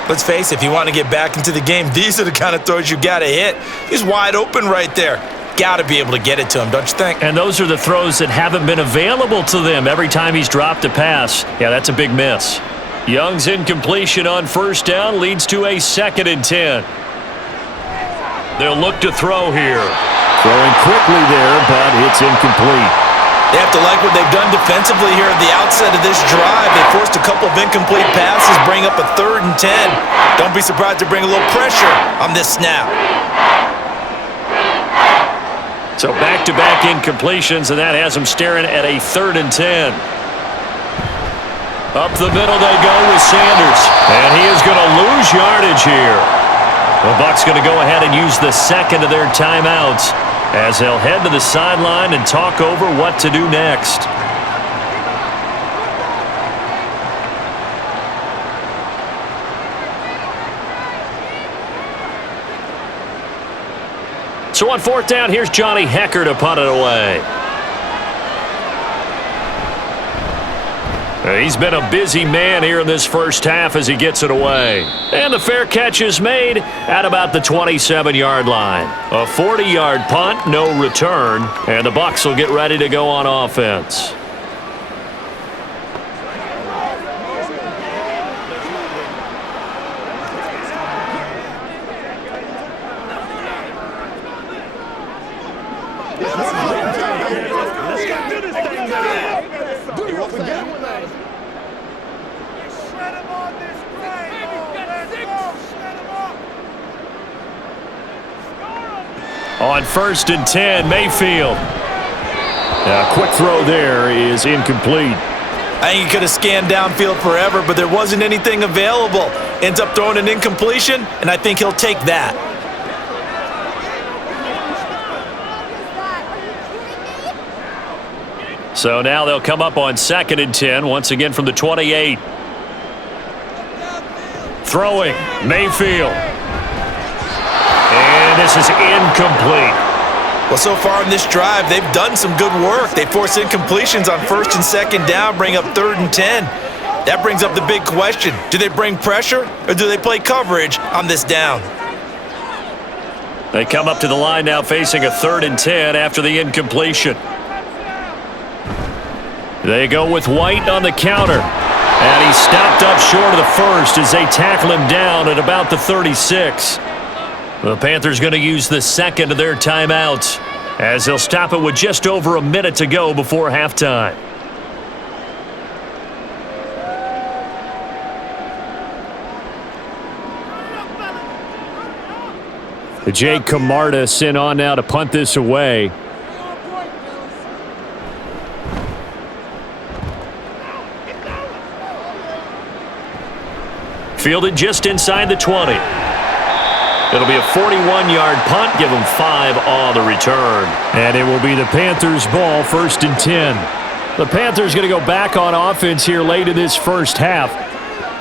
Let's face it, if you want to get back into the game, these are the kind of throws you got to hit. He's wide open right there. Got to be able to get it to him, don't you think? And those are the throws that haven't been available to them every time he's dropped a pass. Yeah, that's a big miss. Young's incompletion on 1st down leads to a 2nd and 10. They'll look to throw here. Throwing quickly there, but it's incomplete. They have to like what they've done defensively here at the outset of this drive. They forced a couple of incomplete passes, bring up a 3rd and 10. Don't be surprised to bring a little pressure on this snap. So back-to-back incompletions, and that has them staring at a 3rd and 10. Up the middle they go with Sanders, and he is going to lose yardage here. The Bucs going to go ahead and use the 2nd of their timeouts as they'll head to the sideline and talk over what to do next. So on 4th down, here's Johnny Hecker to punt it away. He's been a busy man here in this first half as he gets it away. And the fair catch is made at about the 27-yard line. A 40-yard punt, no return, and the Bucs will get ready to go on offense. On 1st and 10, Mayfield. A quick throw there is incomplete. I think he could have scanned downfield forever, but there wasn't anything available. Ends up throwing an incompletion, and I think he'll take that. So now they'll come up on 2nd and 10, once again from the 28. Throwing, Mayfield. And this is incomplete. Well, so far in this drive, they've done some good work. They force incompletions on 1st and 2nd down, bring up 3rd and 10. That brings up the big question. Do they bring pressure, or do they play coverage on this down? They come up to the line now facing a 3rd and 10 after the incompletion. They go with White on the counter. And he's stopped up short of the first as they tackle him down at about the 36. The Panthers going to use the 2nd of their timeouts as they'll stop it with just over a minute to go before halftime. Jake Camarda sent on now to punt this away. Fielded just inside the 20. It'll be a 41-yard punt. Give them 5 on the return. And it will be the Panthers' ball, 1st and 10. The Panthers going to go back on offense here late in this first half.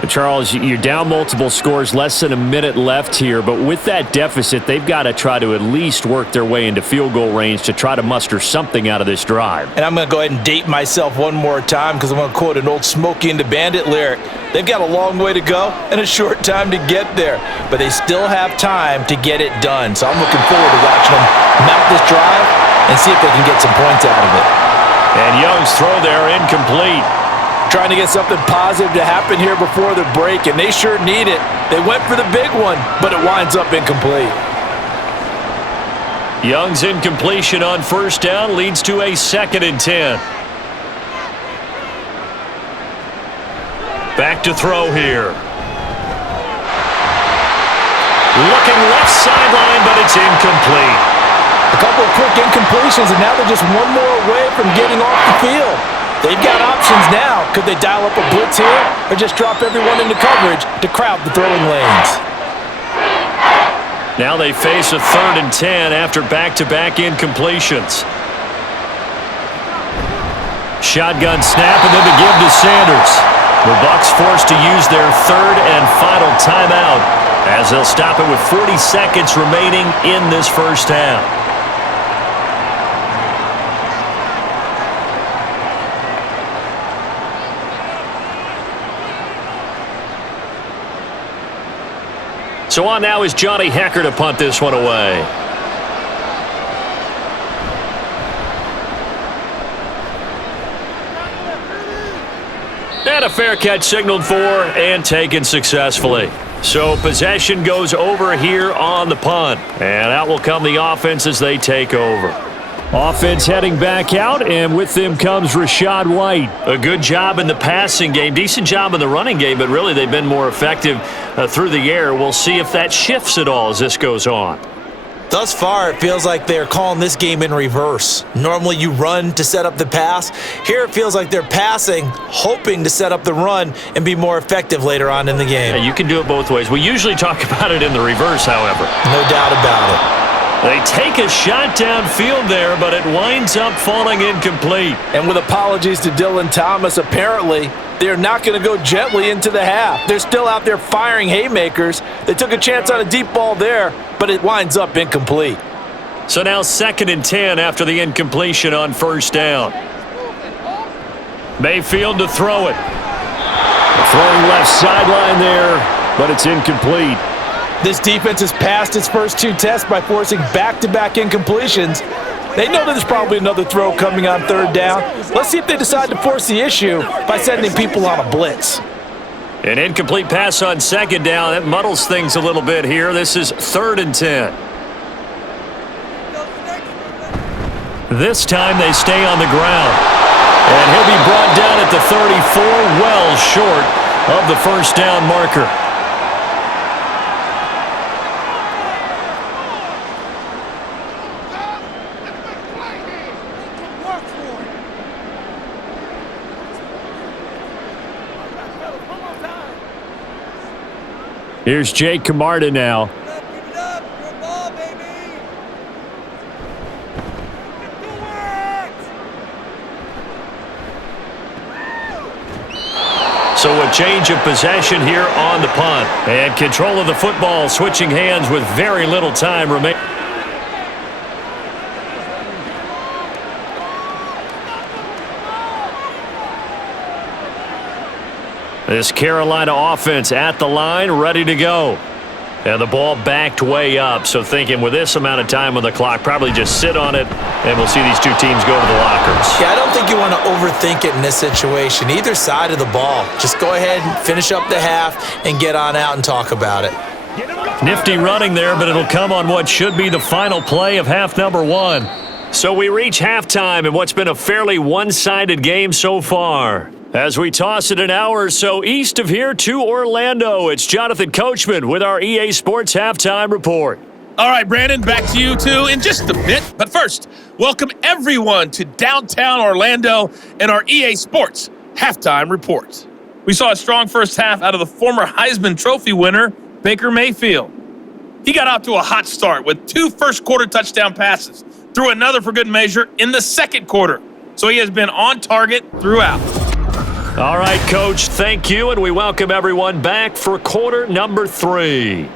Charles, you're down multiple scores, less than a minute left here, but with that deficit, they've got to try to at least work their way into field goal range to try to muster something out of this drive. And I'm going to go ahead and date myself one more time because I'm going to quote an old Smokey and the Bandit lyric. They've got a long way to go and a short time to get there, but they still have time to get it done. So I'm looking forward to watching them mount this drive and see if they can get some points out of it. And Young's throw there incomplete. Trying to get something positive to happen here before the break, and they sure need it. They went for the big one, but it winds up incomplete. Young's incompletion on 1st down leads to a 2nd and 10. Back to throw here. Looking left sideline, but it's incomplete. A couple of quick incompletions, and now they're just one more away from getting off the field. They've got options now. Could they dial up a blitz here or just drop everyone into coverage to crowd the throwing lanes? Now they face a 3rd and 10 after back-to-back incompletions. Shotgun snap and then the give to Sanders. The Bucs forced to use their 3rd and final timeout as they'll stop it with 40 seconds remaining in this first half. So on now is Johnny Hecker to punt this one away. And a fair catch signaled for and taken successfully. So possession goes over here on the punt. And out will come the offense as they take over. Offense heading back out, and with them comes Rachaad White. A good job in the passing game, decent job in the running game, but really they've been more effective through the air. We'll see if that shifts at all as this goes on. Thus far, it feels like they're calling this game in reverse. Normally you run to set up the pass. Here it feels like they're passing, hoping to set up the run and be more effective later on in the game. Yeah, you can do it both ways. We usually talk about it in the reverse, however. No doubt about it. They take a shot downfield there, but it winds up falling incomplete. And with apologies to Dylan Thomas, apparently they're not going to go gently into the half. They're still out there firing haymakers. They took a chance on a deep ball there, but it winds up incomplete. So now 2nd and 10 after the incompletion on 1st down. Mayfield to throw it. Throwing left sideline there, but it's incomplete. This defense has passed its first 2 tests by forcing back-to-back incompletions. They know there's probably another throw coming on 3rd down. Let's see if they decide to force the issue by sending people on a blitz. An incomplete pass on 2nd down. That muddles things a little bit here. This is 3rd and 10. This time they stay on the ground. And he'll be brought down at the 34, well short of the 1st down marker. Here's Jake Camarda now. So a change of possession here on the punt. And control of the football switching hands with very little time remaining. This Carolina offense at the line, ready to go. And the ball backed way up, so thinking with this amount of time on the clock, probably just sit on it, and we'll see these two teams go to the lockers. Yeah, I don't think you want to overthink it in this situation. Either side of the ball. Just go ahead and finish up the half and get on out and talk about it. Nifty running there, but it'll come on what should be the final play of half number 1. So we reach halftime in what's been a fairly one-sided game so far. As we toss it an hour or so east of here to Orlando, it's Jonathan Coachman with our EA Sports Halftime Report. All right, Brandon, back to you two in just a bit. But first, welcome everyone to downtown Orlando and our EA Sports Halftime Report. We saw a strong first half out of the former Heisman Trophy winner, Baker Mayfield. He got out to a hot start with 2 first-quarter touchdown passes, threw another for good measure in the second quarter. So he has been on target throughout. All right, Coach, thank you, and we welcome everyone back for quarter number 3.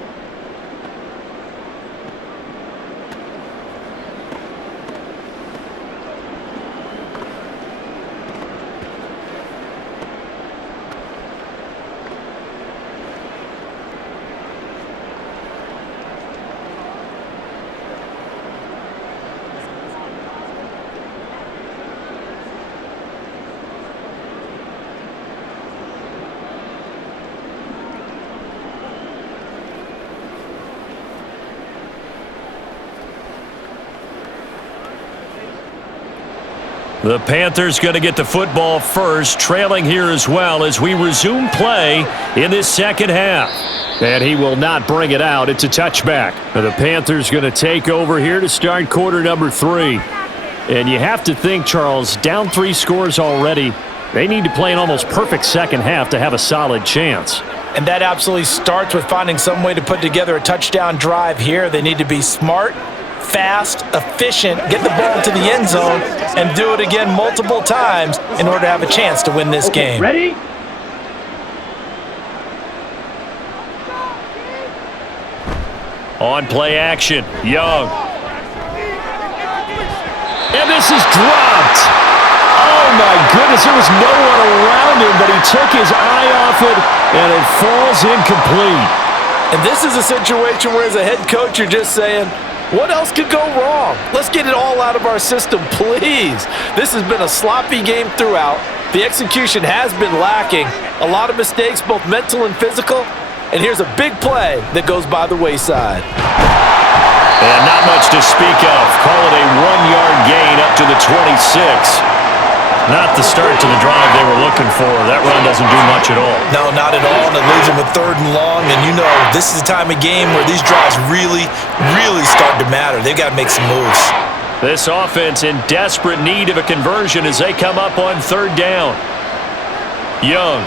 The Panthers going to get the football first, trailing here as well as we resume play in this second half. And he will not bring it out. It's a touchback. The Panthers going to take over here to start quarter number 3. And you have to think, Charles, down 3 scores already. They need to play an almost perfect second half to have a solid chance. And that absolutely starts with finding some way to put together a touchdown drive here. They need to be smart, fast, efficient, get the ball to the end zone, and do it again multiple times in order to have a chance to win this game. Ready? On play action, Young. And this is dropped. Oh, my goodness, there was no one around him, but he took his eye off it, and it falls incomplete. And this is a situation where as a head coach, you're just saying, what else could go wrong? Let's get it all out of our system, please. This has been a sloppy game throughout. The execution has been lacking. A lot of mistakes, both mental and physical. And here's a big play that goes by the wayside. And not much to speak of. Call it a 1-yard gain up to the 26. Not the start to the drive they were looking for. That run doesn't do much at all. No, not at all, and it leaves them with 3rd and long. And you know, this is the time of game where these drives really start to matter. They've got to make some moves. This offense in desperate need of a conversion as they come up on 3rd down. Young.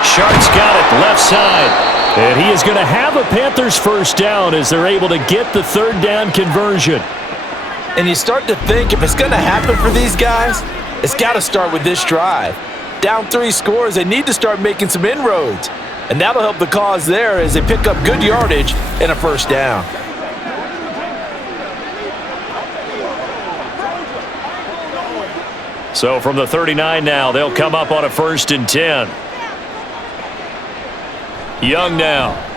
Sharp's got it left side. And he is going to have a Panthers first down as they're able to get the 3rd down conversion. And you start to think if it's going to happen for these guys, it's got to start with this drive. Down 3 scores, they need to start making some inroads. And that'll help the cause there as they pick up good yardage and a first down. So from the 39 now, they'll come up on a 1st and 10. Young now.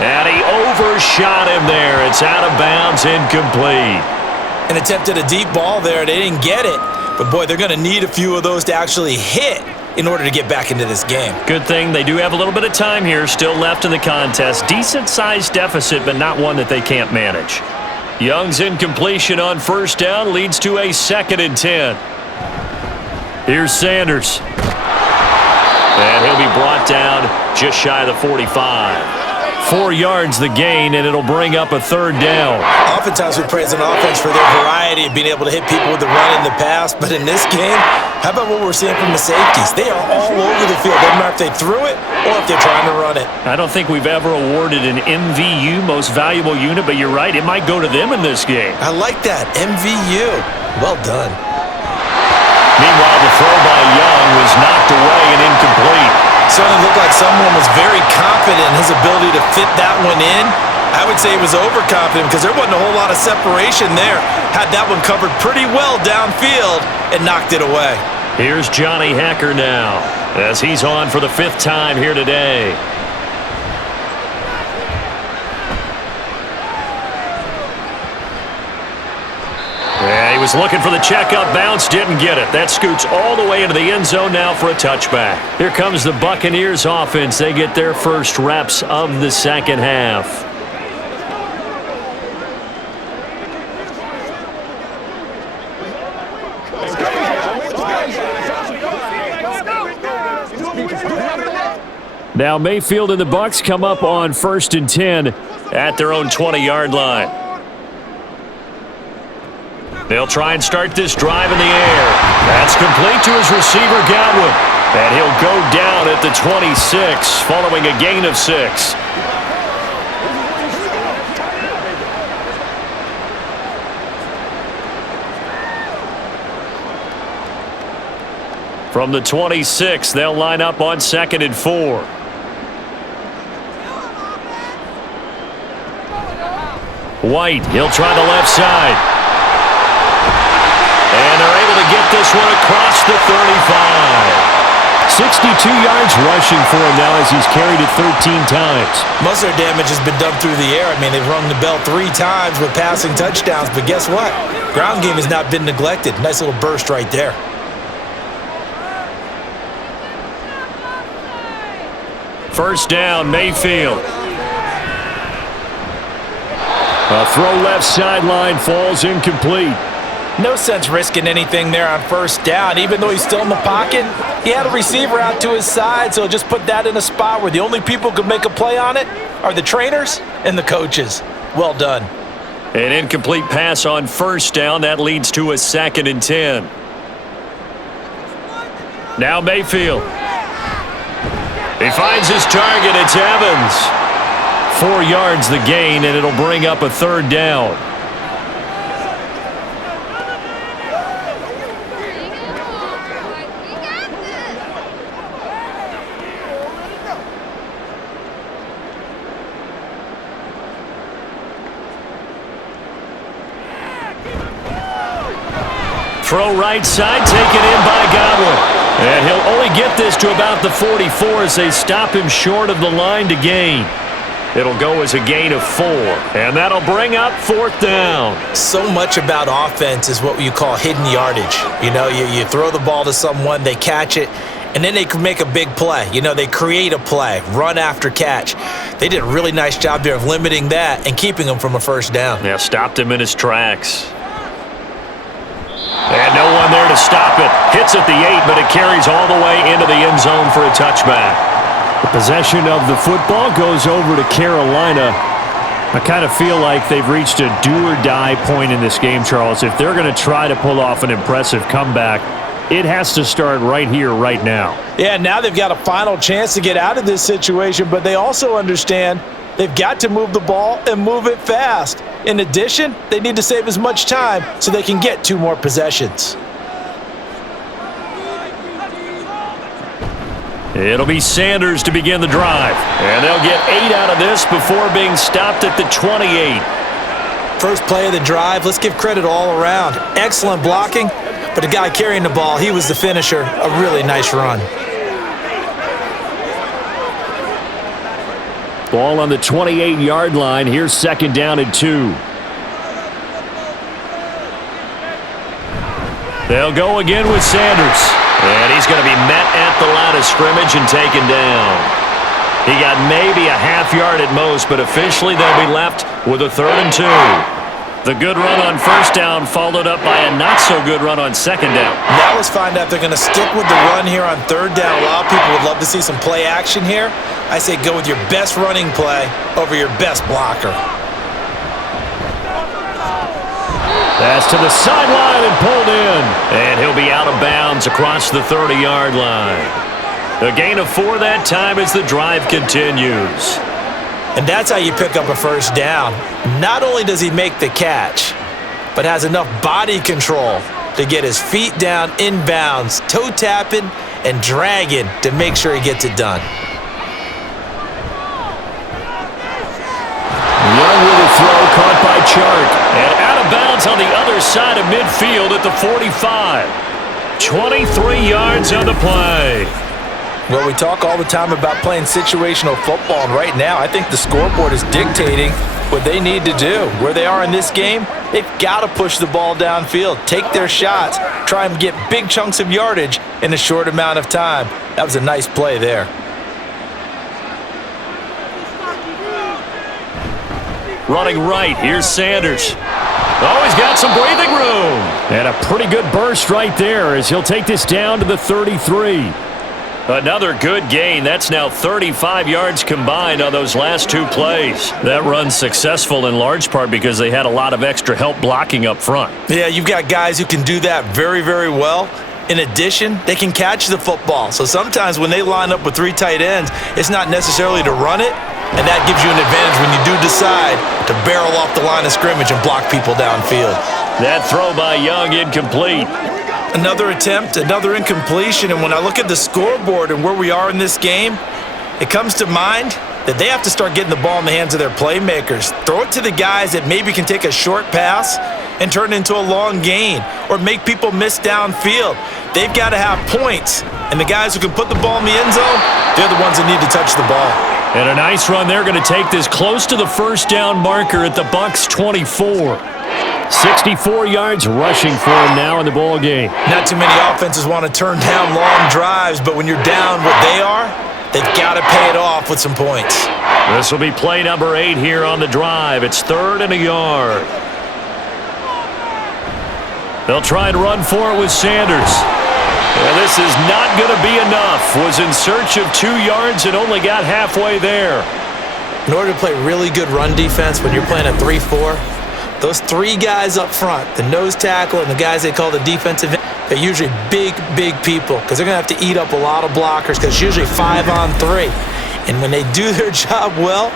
And he overshot him there. It's out of bounds, incomplete. And attempted a deep ball there. They didn't get it. But, boy, they're going to need a few of those to actually hit in order to get back into this game. Good thing they do have a little bit of time here still left in the contest. Decent-sized deficit, but not one that they can't manage. Young's incompletion on 1st down leads to a 2nd and 10. Here's Sanders. And he'll be brought down just shy of the 45. 4 yards the gain, and it'll bring up a 3rd down. Oftentimes we praise an offense for their variety of being able to hit people with the run in the pass, but in this game, how about what we're seeing from the safeties? They are all over the field. Doesn't matter if they threw it or if they're trying to run it. I don't think we've ever awarded an MVU, most valuable unit, but you're right, it might go to them in this game. I like that, MVU. Well done. Meanwhile, the throw by Young was knocked away and incomplete. Certainly looked like someone was very confident in his ability to fit that one in. I would say he was overconfident because there wasn't a whole lot of separation there. Had that one covered pretty well downfield and knocked it away. Here's Johnny Hacker now as he's on for the 5th time here today. Yeah, he was looking for the checkup bounce, didn't get it. That scoots all the way into the end zone now for a touchback. Here comes the Buccaneers offense. They get their first reps of the second half. Now Mayfield and the Bucs come up on 1st and 10 at their own 20-yard line. They'll try and start this drive in the air. That's complete to his receiver, Godwin. And he'll go down at the 26 following a gain of 6. From the 26, they'll line up on 2nd and 4. White, he'll try the left side. And they're able to get this one across the 35. 62 yards rushing for him now as he's carried it 13 times. Most of their damage has been done through the air. I mean, they've rung the bell 3 times with passing touchdowns, but guess what? Ground game has not been neglected. Nice little burst right there. First down, Mayfield. A throw left sideline falls incomplete. No sense risking anything there on first down. Even though he's still in the pocket, he had a receiver out to his side, so just put that in a spot where the only people who can make a play on it are the trainers and the coaches. Well done. An incomplete pass on first down. That leads to a 2nd and 10. Now Mayfield. He finds his target. It's Evans. 4 yards the gain, and it'll bring up a 3rd down. Throw right side, taken in by Godwin. And he'll only get this to about the 44 as they stop him short of the line to gain. It'll go as a gain of 4, and that'll bring up 4th down. So much about offense is what you call hidden yardage. You know, you throw the ball to someone, they catch it, and then they can make a big play. You know, they create a play, run after catch. They did a really nice job there of limiting that and keeping him from a first down. Yeah, stopped him in his tracks. And no one there to stop it. Hits at the 8, but it carries all the way into the end zone for a touchback. The possession of the football goes over to Carolina. I kind of feel like they've reached a do-or-die point in this game, Charles. If they're going to try to pull off an impressive comeback, it has to start right here, right now. Yeah, now they've got a final chance to get out of this situation, but they also understand they've got to move the ball and move it fast. In addition, they need to save as much time so they can get 2 more possessions. It'll be Sanders to begin the drive. And they'll get 8 out of this before being stopped at the 28. First play of the drive, let's give credit all around. Excellent blocking, but the guy carrying the ball, he was the finisher. A really nice run. Ball on the 28-yard line. Here's 2nd down and 2. They'll go again with Sanders. And he's going to be met at the line of scrimmage and taken down. He got maybe a half yard at most, but officially they'll be left with a 3rd and 2. The good run on first down followed up by a not-so-good run on 2nd down. Now let's find out if they're going to stick with the run here on 3rd down. A lot of people would love to see some play action here. I say go with your best running play over your best blocker. Pass to the sideline and pulled in. And he'll be out of bounds across the 30-yard line. A gain of 4 that time as the drive continues. And that's how you pick up a first down. Not only does he make the catch, but has enough body control to get his feet down inbounds, toe tapping and dragging to make sure he gets it done. Young with a throw caught by Chark. And out of bounds on the other side of midfield at the 45. 23 yards on the play. Well, we talk all the time about playing situational football, and right now I think the scoreboard is dictating what they need to do. Where they are in this game, they've got to push the ball downfield, take their shots, try and get big chunks of yardage in a short amount of time. That was a nice play there. Running right, here's Sanders. Oh, he's got some breathing room. And a pretty good burst right there as he'll take this down to the 33. Another good gain. That's now 35 yards combined on those last 2 plays. That run's successful in large part because they had a lot of extra help blocking up front. Yeah, you've got guys who can do that very, very well. In addition, they can catch the football. So sometimes when they line up with 3 tight ends, it's not necessarily to run it, and that gives you an advantage when you do decide to barrel off the line of scrimmage and block people downfield. That throw by Young incomplete. Another attempt, another incompletion, and when I look at the scoreboard and where we are in this game, it comes to mind that they have to start getting the ball in the hands of their playmakers. Throw it to the guys that maybe can take a short pass and turn it into a long gain or make people miss downfield. They've got to have points, and the guys who can put the ball in the end zone, they're the ones that need to touch the ball. And a nice run. They're going to take this close to the first down marker at the Bucs 24. 64 yards rushing for him now in the ball game. Not too many offenses want to turn down long drives, but when you're down what they are, they've got to pay it off with some points. This will be play number 8 here on the drive. It's 3rd and a yard. They'll try and run for it with Sanders. And this is not going to be enough. Was in search of 2 yards and only got halfway there. In order to play really good run defense when you're playing a 3-4, those 3 guys up front, the nose tackle and the guys they call the defensive end, they're usually big people because they're going to have to eat up a lot of blockers because it's usually 5-on-3. And when they do their job well,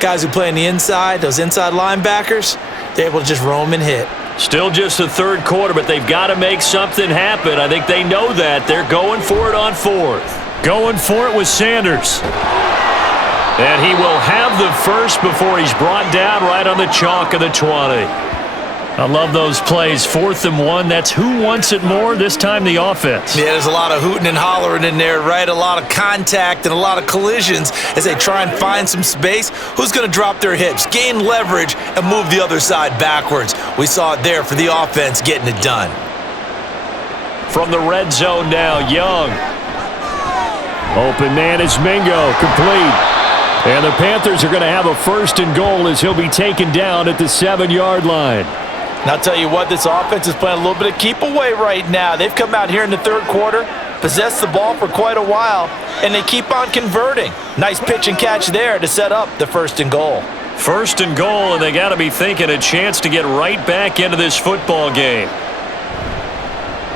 guys who play on the inside, those inside linebackers, they're able to just roam and hit. Still just the 3rd quarter, but they've got to make something happen. I think they know that. They're going for it on 4th. Going for it with Sanders. And he will have the first before he's brought down right on the chalk of the 20. I love those plays. 4th and 1. That's who wants it more, this time the offense. Yeah, there's a lot of hooting and hollering in there, right? A lot of contact and a lot of collisions as they try and find some space. Who's going to drop their hips, gain leverage, and move the other side backwards? We saw it there for the offense getting it done. From the red zone now, Young. Open man is Mingo, complete. And the Panthers are going to have a 1st and goal as he'll be taken down at the 7-yard line. And I'll tell you what, this offense is playing a little bit of keep away right now. They've come out here in the 3rd quarter, possessed the ball for quite a while, and they keep on converting. Nice pitch and catch there to set up the 1st and goal. 1st and goal, and they got to be thinking a chance to get right back into this football game.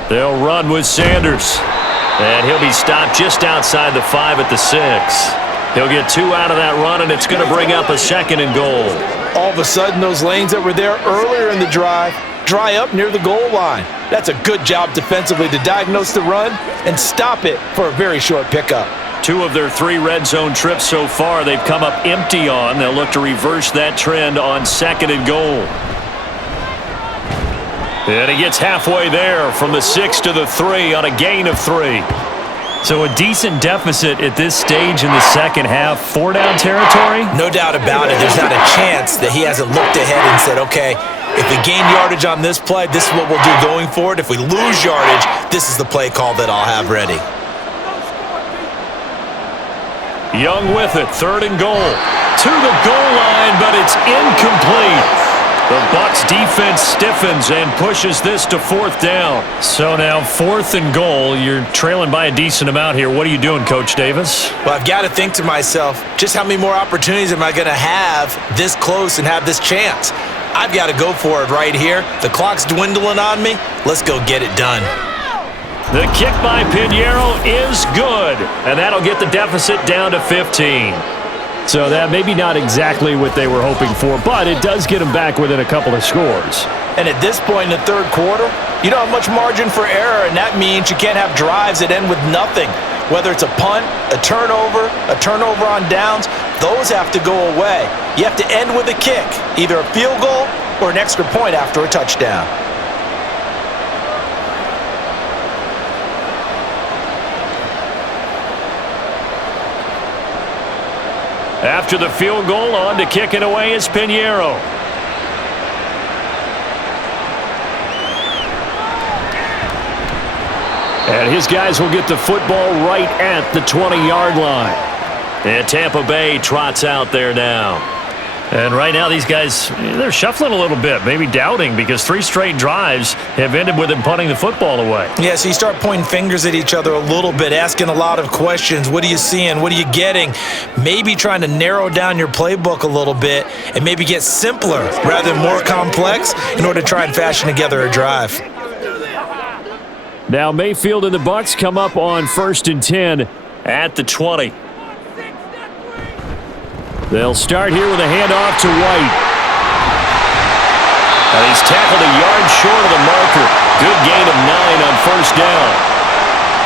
They'll run with Sanders. And he'll be stopped just outside the 5 at the 6. He'll get 2 out of that run, and it's going to bring up a 2nd and goal. All of a sudden, those lanes that were there earlier in the drive dry up near the goal line. That's a good job defensively to diagnose the run and stop it for a very short pickup. 2 of their 3 red zone trips so far they've come up empty on. They'll look to reverse that trend on 2nd and goal. And he gets halfway there from the 6 to the 3 on a gain of 3. So a decent deficit at this stage in the second half. 4-down territory? No doubt about it. There's not a chance that he hasn't looked ahead and said, okay, if we gain yardage on this play, this is what we'll do going forward. If we lose yardage, this is the play call that I'll have ready. Young with it, 3rd and goal. To the goal line, but it's incomplete. The Bucs defense stiffens and pushes this to 4th down. So now 4th and goal. You're trailing by a decent amount here. What are you doing, Coach Davis? Well, I've got to think to myself, just how many more opportunities am I going to have this close and have this chance? I've got to go for it right here. The clock's dwindling on me. Let's go get it done. The kick by Pinheiro is good, and that'll get the deficit down to 15. So that maybe not exactly what they were hoping for, but it does get them back within a couple of scores. And at this point in the 3rd quarter, you don't have much margin for error, and that means you can't have drives that end with nothing. Whether it's a punt, a turnover on downs, those have to go away. You have to end with a kick, either a field goal or an extra point after a touchdown. After the field goal, on to kick it away is Pinheiro. And his guys will get the football right at the 20-yard line. And Tampa Bay trots out there now. And right now these guys, they're shuffling a little bit, maybe doubting, because 3 straight drives have ended with them punting the football away. Yeah, so you start pointing fingers at each other a little bit, asking a lot of questions. What are you seeing? What are you getting? Maybe trying to narrow down your playbook a little bit and maybe get simpler rather than more complex in order to try and fashion together a drive. Now Mayfield and the Bucs come up on 1st and 10 at the 20. They'll start here with a handoff to White. And he's tackled a yard short of the marker. Good gain of 9 on 1st down.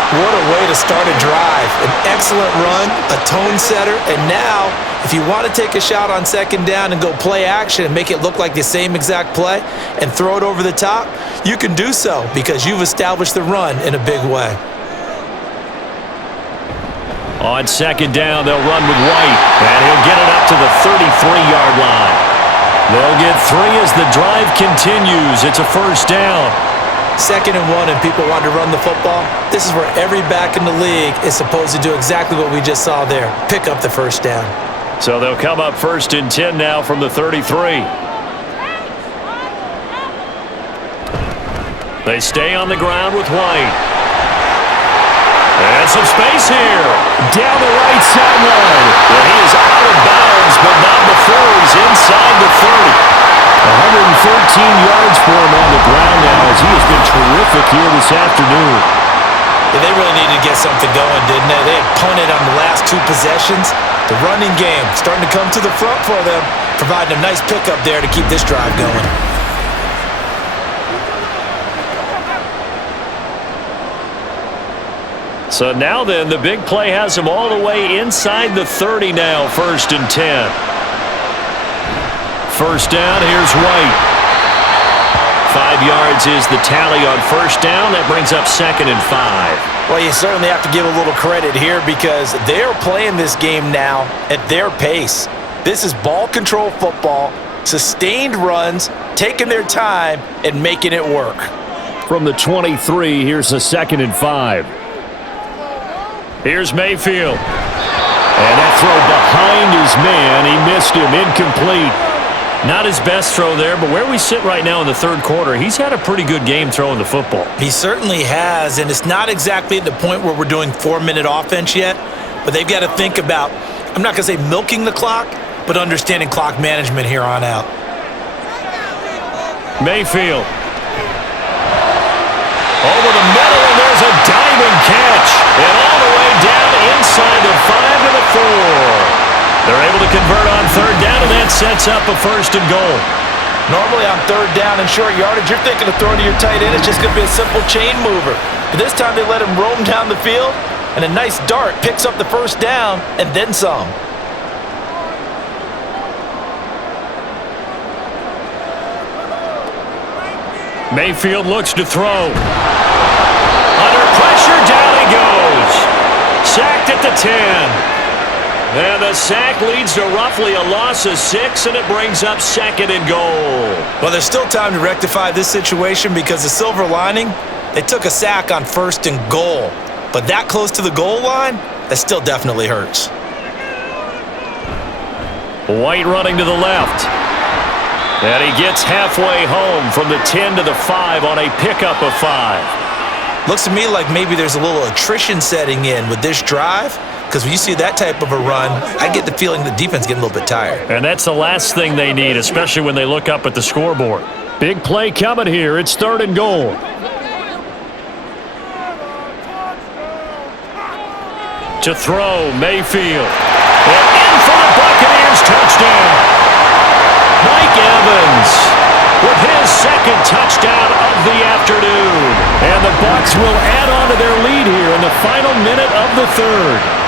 What a way to start a drive. An excellent run, a tone setter, and now if you want to take a shot on 2nd down and go play action and make it look like the same exact play and throw it over the top, you can do so because you've established the run in a big way. On 2nd down, they'll run with White, and he'll get it up to the 33-yard line. They'll get 3 as the drive continues. It's a 1st down. 2nd and 1 and people want to run the football. This is where every back in the league is supposed to do exactly what we just saw there. Pick up the 1st down. So they'll come up 1st and 10 now from the 33. They stay on the ground with White. And some space here. Down the right sideline. Well, he is out of bounds, but not before he's inside the 30. 113 yards for him on the ground now as he has been terrific here this afternoon. Yeah, they really needed to get something going, didn't they? They had punted on the last 2 possessions. The running game starting to come to the front for them, providing a nice pickup there to keep this drive going. So now then, the big play has him all the way inside the 30 now, 1st and 10. 1st down, here's White. 5 yards is the tally on 1st down. That brings up 2nd and 5. Well, you certainly have to give a little credit here because they're playing this game now at their pace. This is ball control football, sustained runs, taking their time, and making it work. From the 23, here's a 2nd and 5. Here's Mayfield. And that throw behind his man. He missed him. Incomplete. Not his best throw there, but where we sit right now in the 3rd quarter, he's had a pretty good game throwing the football. He certainly has, and it's not exactly at the point where we're doing 4-minute offense yet, but they've got to think about, I'm not going to say milking the clock, but understanding clock management here on out. Mayfield. Over the middle, and there's a diving catch. And all the way down inside the 5 to the 4. They're able to convert on 3rd down, and that sets up a 1st and goal. Normally on 3rd down and short yardage, you're thinking of throwing to your tight end. It's just going to be a simple chain mover. But this time they let him roam down the field, and a nice dart picks up the 1st down and then some. Mayfield looks to throw. Under pressure, down he goes. Sacked at the 10. And the sack leads to roughly a loss of 6, and it brings up 2nd and goal. Well, there's still time to rectify this situation because the silver lining, they took a sack on 1st and goal. But that close to the goal line, that still definitely hurts. White running to the left. And he gets halfway home from the 10 to the 5 on a pickup of 5. Looks to me like maybe there's a little attrition setting in with this drive. Because when you see that type of a run, I get the feeling the defense getting a little bit tired. And that's the last thing they need, especially when they look up at the scoreboard. Big play coming here. It's 3rd and goal. To throw, Mayfield. And in for the Buccaneers touchdown. Mike Evans with his 2nd touchdown of the afternoon. And the Bucs will add on to their lead here in the final minute of the 3rd.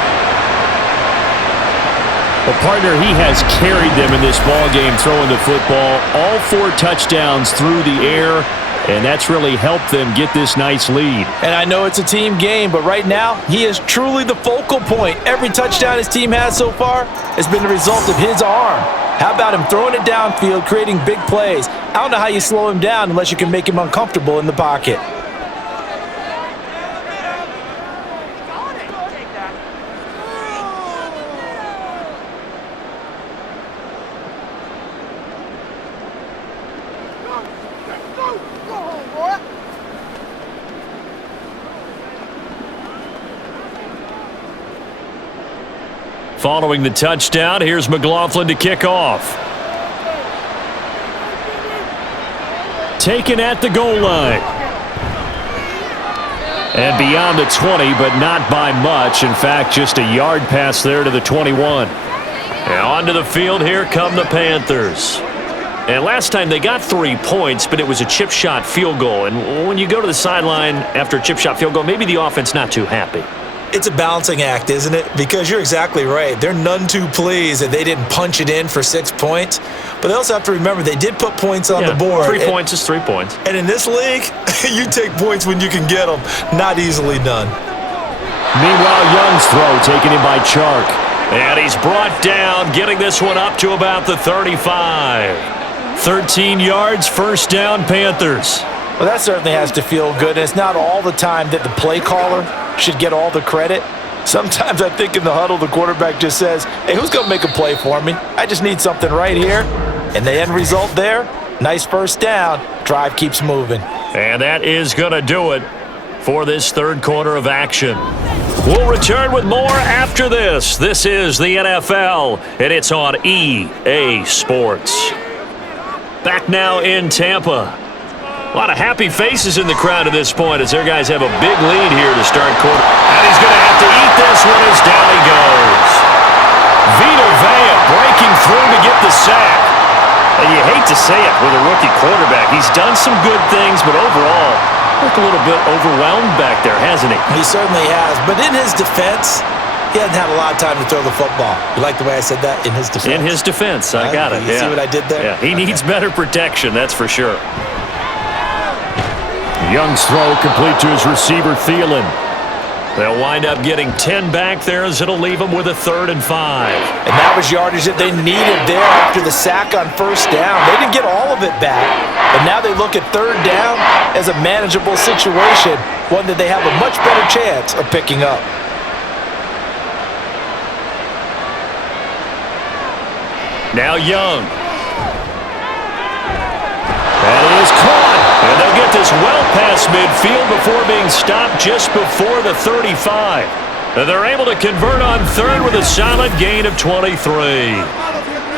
Well, partner, he has carried them in this ballgame throwing the football. All 4 touchdowns through the air, and that's really helped them get this nice lead. And I know it's a team game, but right now, he is truly the focal point. Every touchdown his team has so far has been the result of his arm. How about him throwing it downfield, creating big plays? I don't know how you slow him down unless you can make him uncomfortable in the pocket. Following the touchdown, here's McLaughlin to kick off. Taken at the goal line. And beyond the 20, but not by much. In fact, just a yard pass there to the 21. And onto the field, here come the Panthers. And last time they got 3 points, but it was a chip shot field goal. And when you go to the sideline after a chip shot field goal, maybe the offense not too happy. It's a balancing act, isn't it? Because you're exactly right. They're none too pleased that they didn't punch it in for 6 points. But they also have to remember they did put points on the board. 3 points is 3 points. And in this league, you take points when you can get them. Not easily done. Meanwhile, Young's throw taken in by Chark. And he's brought down, getting this one up to about the 35. 13 yards, first down, Panthers. Well, that certainly has to feel good. And it's not all the time that the play caller should get all the credit. Sometimes I think in the huddle, the quarterback just says, hey, who's going to make a play for me? I just need something right here. And the end result there, nice first down. Drive keeps moving. And that is going to do it for this third quarter of action. We'll return with more after this. This is the NFL, and it's on EA Sports. Back now in Tampa. A lot of happy faces in the crowd at this point as their guys have a big lead here to start quarter. And he's going to have to eat this one as down he goes. Vita Vea breaking through to get the sack. And you hate to say it with a rookie quarterback. He's done some good things, but overall, looked a little bit overwhelmed back there, hasn't he? He certainly has. But in his defense, he hasn't had a lot of time to throw the football. You like the way I said that? In his defense. In his defense. I got it. You see what I did there? Yeah, he needs better protection, that's for sure. Young's throw complete to his receiver, Thielen. They'll wind up getting 10 back there as it'll leave them with a 3rd and 5. And that was yardage that they needed there after the sack on first down. They didn't get all of it back, but now they look at 3rd down as a manageable situation, one that they have a much better chance of picking up. Now Young. That is caught. And they'll get this well past midfield before being stopped just before the 35. And they're able to convert on 3rd with a solid gain of 23.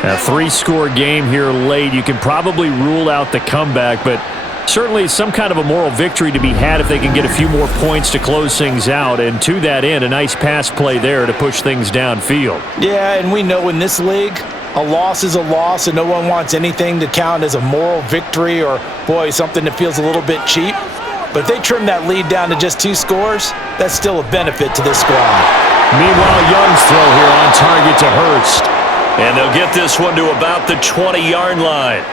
A 3-score game here late. You can probably rule out the comeback, but certainly some kind of a moral victory to be had if they can get a few more points to close things out. And to that end, a nice pass play there to push things downfield. Yeah, and we know in this league, a loss is a loss, and no one wants anything to count as a moral victory or, boy, something that feels a little bit cheap. But if they trim that lead down to just 2 scores, that's still a benefit to this squad. Meanwhile, Young's throw here on target to Hurst. And they'll get this one to about the 20-yard line.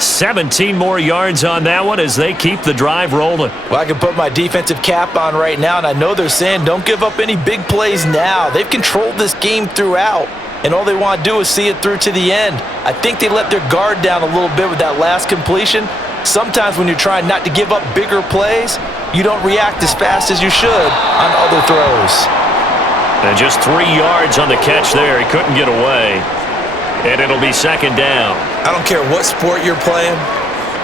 17 more yards on that one as they keep the drive rolling. Well, I can put my defensive cap on right now, and I know they're saying don't give up any big plays now. They've controlled this game throughout, and all they want to do is see it through to the end. I think they let their guard down a little bit with that last completion. Sometimes when you're trying not to give up bigger plays, you don't react as fast as you should on other throws. And just 3 yards on the catch there. He couldn't get away. And it'll be 2nd down. I don't care what sport you're playing.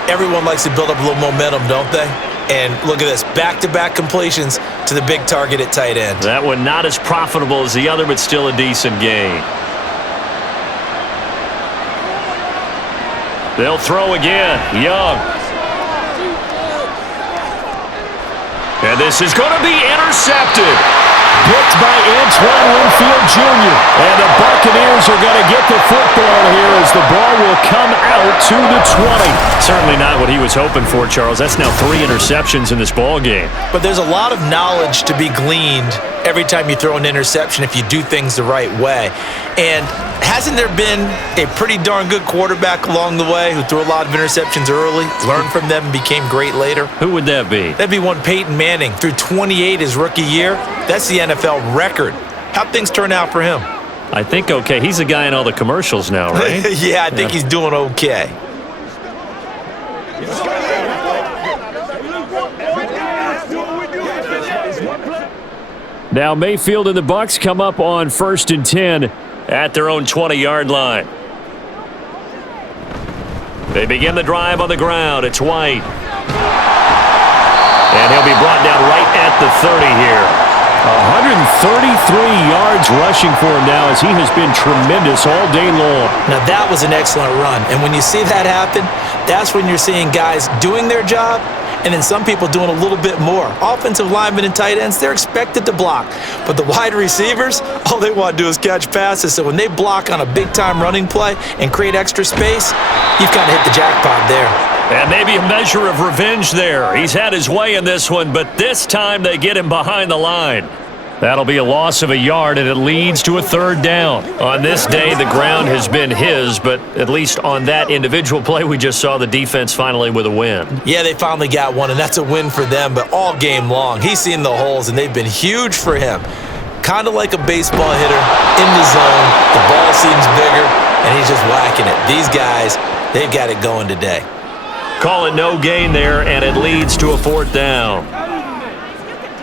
Everyone likes to build up a little momentum, don't they? And look at this, back-to-back completions to the big target at tight end. That one not as profitable as the other, but still a decent gain. They'll throw again. Young. And this is going to be intercepted. Picked by Antoine Winfield Jr. And the Buccaneers are going to get the football here as the ball will come out to the 20. Certainly not what he was hoping for, Charles. That's now 3 interceptions in this ball game. But there's a lot of knowledge to be gleaned every time you throw an interception if you do things the right way. And hasn't there been a pretty darn good quarterback along the way who threw a lot of interceptions early, learned from them, and became great later? Who would that be? That'd be one Peyton Manning. Threw 28 his rookie year. That's the NFL record. How'd things turn out for him? I think okay. He's the guy in all the commercials now, right? Yeah, I think he's doing okay. Now Mayfield and the Bucs come up on 1st and 10 at their own 20-yard line. They begin the drive on the ground. It's White. And he'll be brought down right at the 30 here. 133 yards rushing for him now as he has been tremendous all day long. Now that was an excellent run. And when you see that happen, that's when you're seeing guys doing their job and then some people doing a little bit more. Offensive linemen and tight ends, they're expected to block. But the wide receivers, all they want to do is catch passes. So when they block on a big-time running play and create extra space, you've kind of hit the jackpot there. And maybe a measure of revenge there. He's had his way in this one, but this time they get him behind the line. That'll be a loss of a yard, and it leads to a third down. On this day, the ground has been his, but at least on that individual play, we just saw the defense finally with a win. Yeah, they finally got one, and that's a win for them, but all game long, he's seen the holes, and they've been huge for him. Kind of like a baseball hitter in the zone. The ball seems bigger, and he's just whacking it. These guys, they've got it going today. Call it no gain there, and it leads to a fourth down.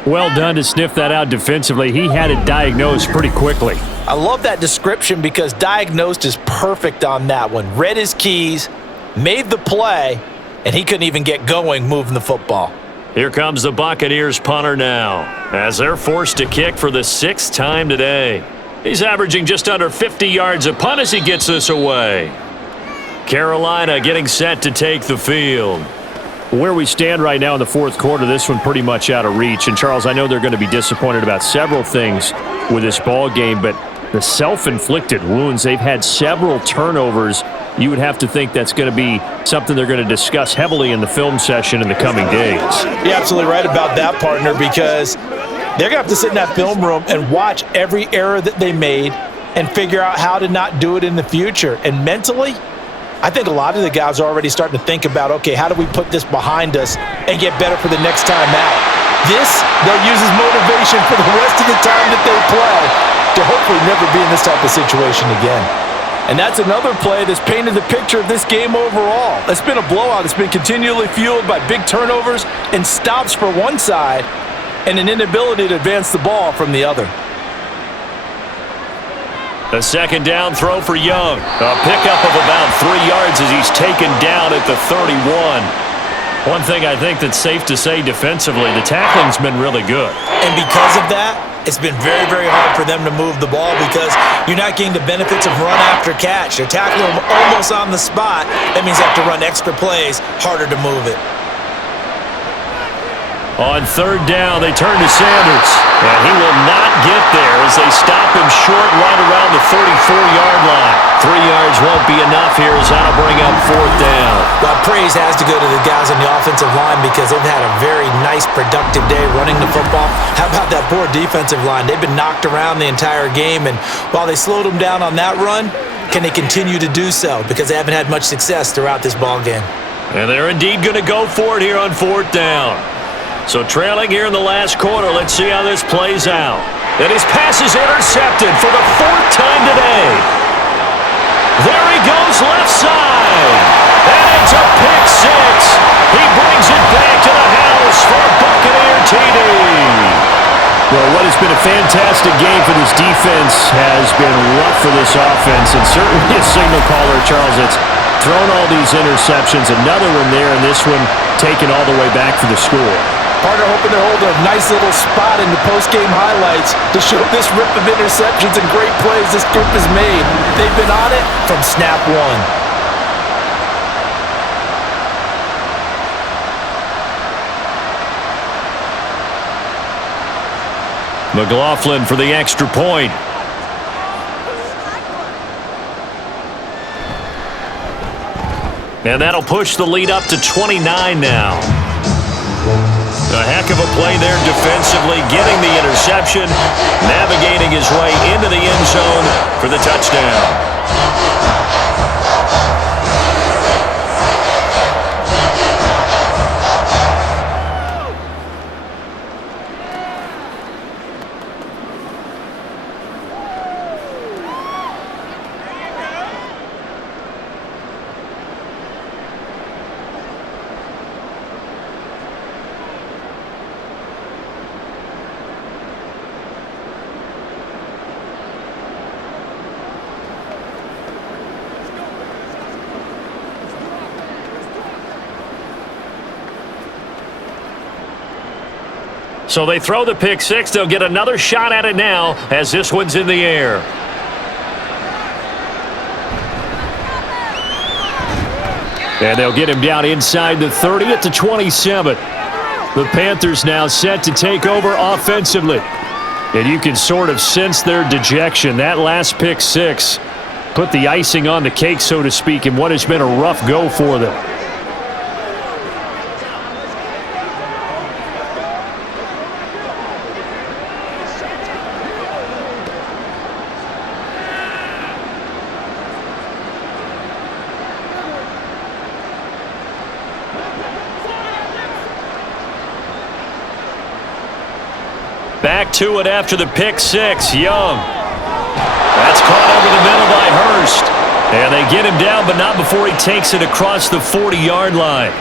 Well done to sniff that out defensively. He had it diagnosed pretty quickly. I love that description because diagnosed is perfect on that one. Read his keys, made the play, and he couldn't even get going moving the football. Here comes the Buccaneers punter now, as they're forced to kick for the 6th time today. He's averaging just under 50 yards a punt as he gets this away. Carolina getting set to take the field. Where we stand right now in the fourth quarter, this one pretty much out of reach. And, Charles, I know they're going to be disappointed about several things with this ball game, but the self-inflicted wounds, they've had several turnovers. You would have to think that's going to be something they're going to discuss heavily in the film session in the coming days. You're absolutely right about that, partner, because they're going to have to sit in that film room and watch every error that they made and figure out how to not do it in the future. And mentally, I think a lot of the guys are already starting to think about, okay, how do we put this behind us and get better for the next time out? This, they'll use as motivation for the rest of the time that they play to hopefully never be in this type of situation again. And that's another play that's painted the picture of this game overall. It's been a blowout. It's been continually fueled by big turnovers and stops for one side and an inability to advance the ball from the other. A second down throw for Young. A pickup of about 3 yards as he's taken down at the 31. One thing I think that's safe to say defensively, the tackling's been really good. And because of that, it's been very, very hard for them to move the ball because you're not getting the benefits of run after catch. They're tackling them almost on the spot. That means they have to run extra plays, harder to move it. On third down, they turn to Sanders, and he will not get there as they stop him short right around the 34-yard line. 3 yards won't be enough here as that'll bring up fourth down. Well, praise has to go to the guys on the offensive line because they've had a very nice, productive day running the football. How about that poor defensive line? They've been knocked around the entire game, and while they slowed them down on that run, can they continue to do so? Because they haven't had much success throughout this ball game. And they're indeed going to go for it here on fourth down. So trailing here in the last quarter, let's see how this plays out. And his pass is intercepted for the 4th time today. There he goes left side. And it's a pick six. He brings it back to the house for a Buccaneer TD. Well, what has been a fantastic game for this defense has been rough for this offense, and certainly a signal caller, Charles, that's thrown all these interceptions. Another one there, and this one taken all the way back for the score. Partner hoping they're holding a nice little spot in the post-game highlights to show this rip of interceptions and great plays this group has made. They've been on it from snap one. McLaughlin for the extra point. And that'll push the lead up to 29 now. A heck of a play there defensively, getting the interception, navigating his way into the end zone for the touchdown. So they throw the pick six. They'll get another shot at it now as this one's in the air. And they'll get him down inside the 30 at the 27. The Panthers now set to take over offensively. And you can sort of sense their dejection. That last pick six put the icing on the cake, so to speak, in what has been a rough go for them. Back to it after the pick six. Young. That's caught over the middle by Hurst. And they get him down, but not before he takes it across the 40-yard line.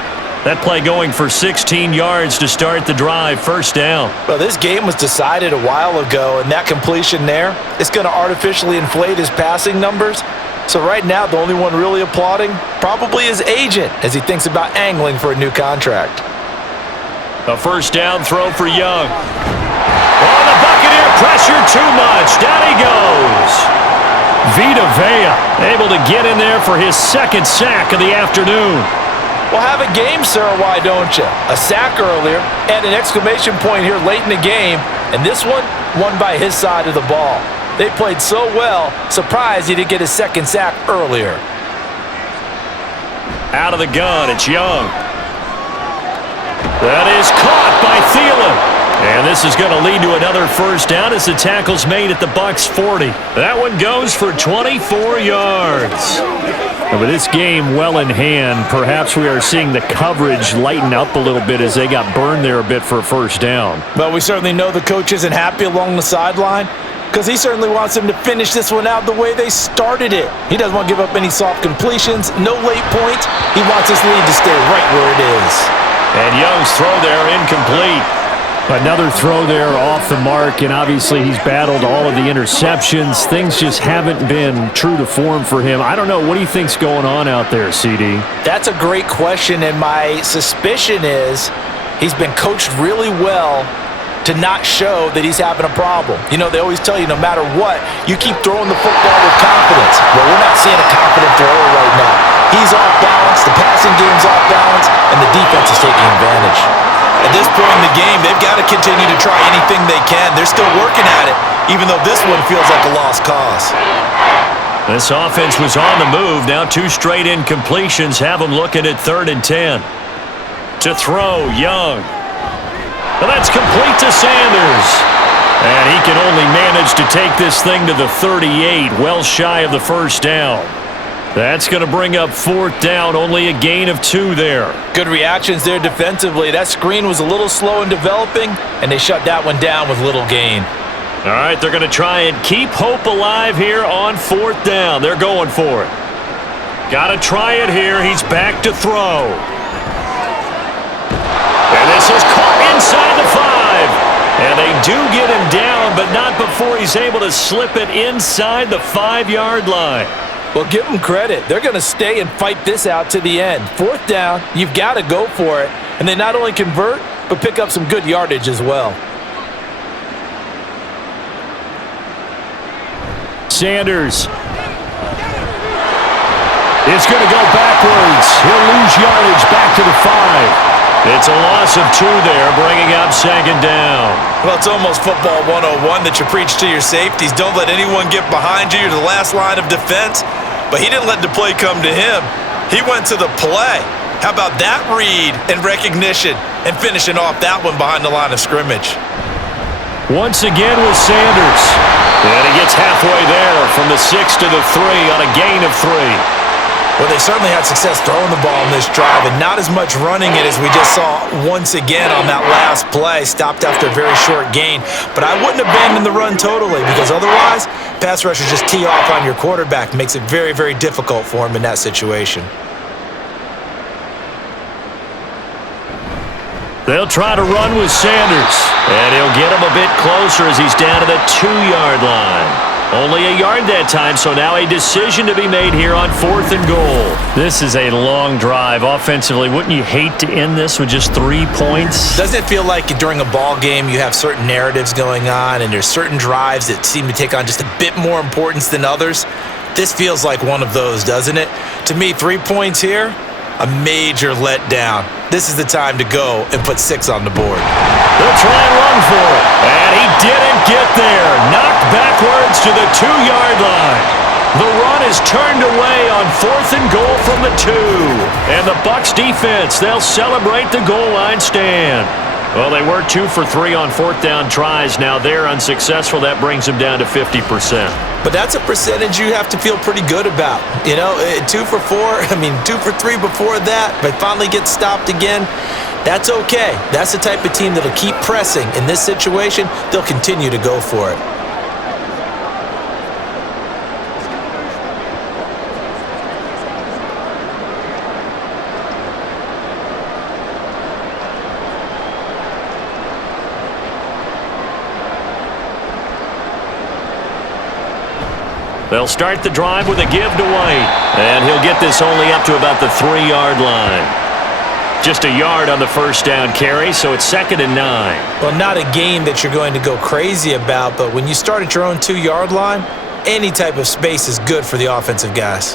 That play going for 16 yards to start the drive. First down. Well, this game was decided a while ago, and that completion there is going to artificially inflate his passing numbers. So right now, the only one really applauding probably his agent as he thinks about angling for a new contract. A first down throw for Young. Oh, the Buccaneer pressure too much. Down he goes. Vita Vea able to get in there for his second sack of the afternoon. Well, have a game, sir, why don't you? A sack earlier and an exclamation point here late in the game. And this one won by his side of the ball. They played so well, surprised he didn't get his second sack earlier. Out of the gun, it's Young. That is caught by Thielen. And this is going to lead to another first down as the tackle's made at the Bucs 40. That one goes for 24 yards. And with this game well in hand, perhaps we are seeing the coverage lighten up a little bit as they got burned there a bit for a first down. But we certainly know the coach isn't happy along the sideline because he certainly wants them to finish this one out the way they started it. He doesn't want to give up any soft completions, no late points. He wants his lead to stay right where it is. And Young's throw there incomplete. Another throw there off the mark, and obviously he's battled all of the interceptions. Things just haven't been true to form for him. I don't know. What do you think's going on out there, CD? That's a great question, and my suspicion is he's been coached really well to not show that he's having a problem. You know, they always tell you no matter what, you keep throwing the football with confidence. Well, we're not seeing a confident thrower right now. He's off balance, the passing game's off balance, and the defense is taking advantage. At this point in the game, they've got to continue to try anything they can. They're still working at it, even though this one feels like a lost cause. This offense was on the move. Now two straight incompletions have them looking at 3rd and 10. To throw, Young. Well, that's complete to Sanders. And he can only manage to take this thing to the 38, well shy of the first down. That's going to bring up 4th down, only a gain of 2 there. Good reactions there defensively. That screen was a little slow in developing, and they shut that one down with little gain. All right, they're going to try and keep hope alive here on 4th down. They're going for it. Got to try it here. He's back to throw. And this is caught inside the 5. And they do get him down, but not before he's able to slip it inside the 5-yard line. Well, give them credit. They're going to stay and fight this out to the end. 4th down, you've got to go for it. And they not only convert, but pick up some good yardage as well. Sanders is going to go backwards. He'll lose yardage back to the 5. It's a loss of 2 there, bringing up 2nd down. Well, it's almost football 101 that you preach to your safeties. Don't let anyone get behind you. You're the last line of defense. But he didn't let the play come to him. He went to the play. How about that read and recognition and finishing off that one behind the line of scrimmage? Once again with Sanders. And he gets halfway there from the 6 to the 3 on a gain of 3. Well, they certainly had success throwing the ball in this drive and not as much running it as we just saw once again on that last play. Stopped after a very short gain. But I wouldn't abandon the run totally because otherwise, pass rushers just tee off on your quarterback. Makes it very, very difficult for him in that situation. They'll try to run with Sanders. And he'll get him a bit closer as he's down to the 2-yard line. Only a yard that time, so now a decision to be made here on 4th and goal. This is a long drive offensively. Wouldn't you hate to end this with just 3 points? Doesn't it feel like during a ball game you have certain narratives going on and there's certain drives that seem to take on just a bit more importance than others? This feels like one of those, doesn't it? To me, 3 points here, a major letdown. This is the time to go and put 6 on the board. They'll try and run for it. And he didn't get there. Knocked backwards to the 2-yard line. The run is turned away on 4th and goal from the 2. And the Bucs defense, they'll celebrate the goal line stand. Well, they were 2 for 3 on 4th down tries. Now they're unsuccessful. That brings them down to 50%. But that's a percentage you have to feel pretty good about. 2 for 4, 2 for 3 before that, but finally get stopped again. That's okay. That's the type of team that'll keep pressing. In this situation, they'll continue to go for it. They'll start the drive with a give to White. And he'll get this only up to about the 3-yard line. Just a yard on the first down carry, so it's 2nd and 9. Well, not a game that you're going to go crazy about, but when you start at your own 2-yard line, any type of space is good for the offensive guys.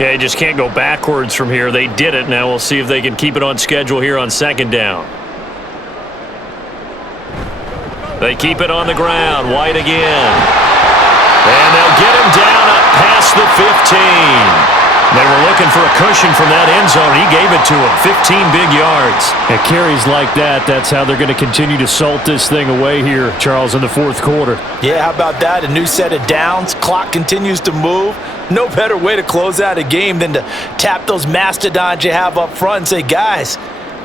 Yeah, you just can't go backwards from here. They did it. Now we'll see if they can keep it on schedule here on 2nd down. They keep it on the ground. White again. And they'll get him down up past the 15. They were looking for a cushion from that end zone. He gave it to him. 15 big yards. At carries like that, that's how they're going to continue to salt this thing away here, Charles, in the 4th quarter. Yeah, how about that? A new set of downs. Clock continues to move. No better way to close out a game than to tap those mastodons you have up front and say, guys,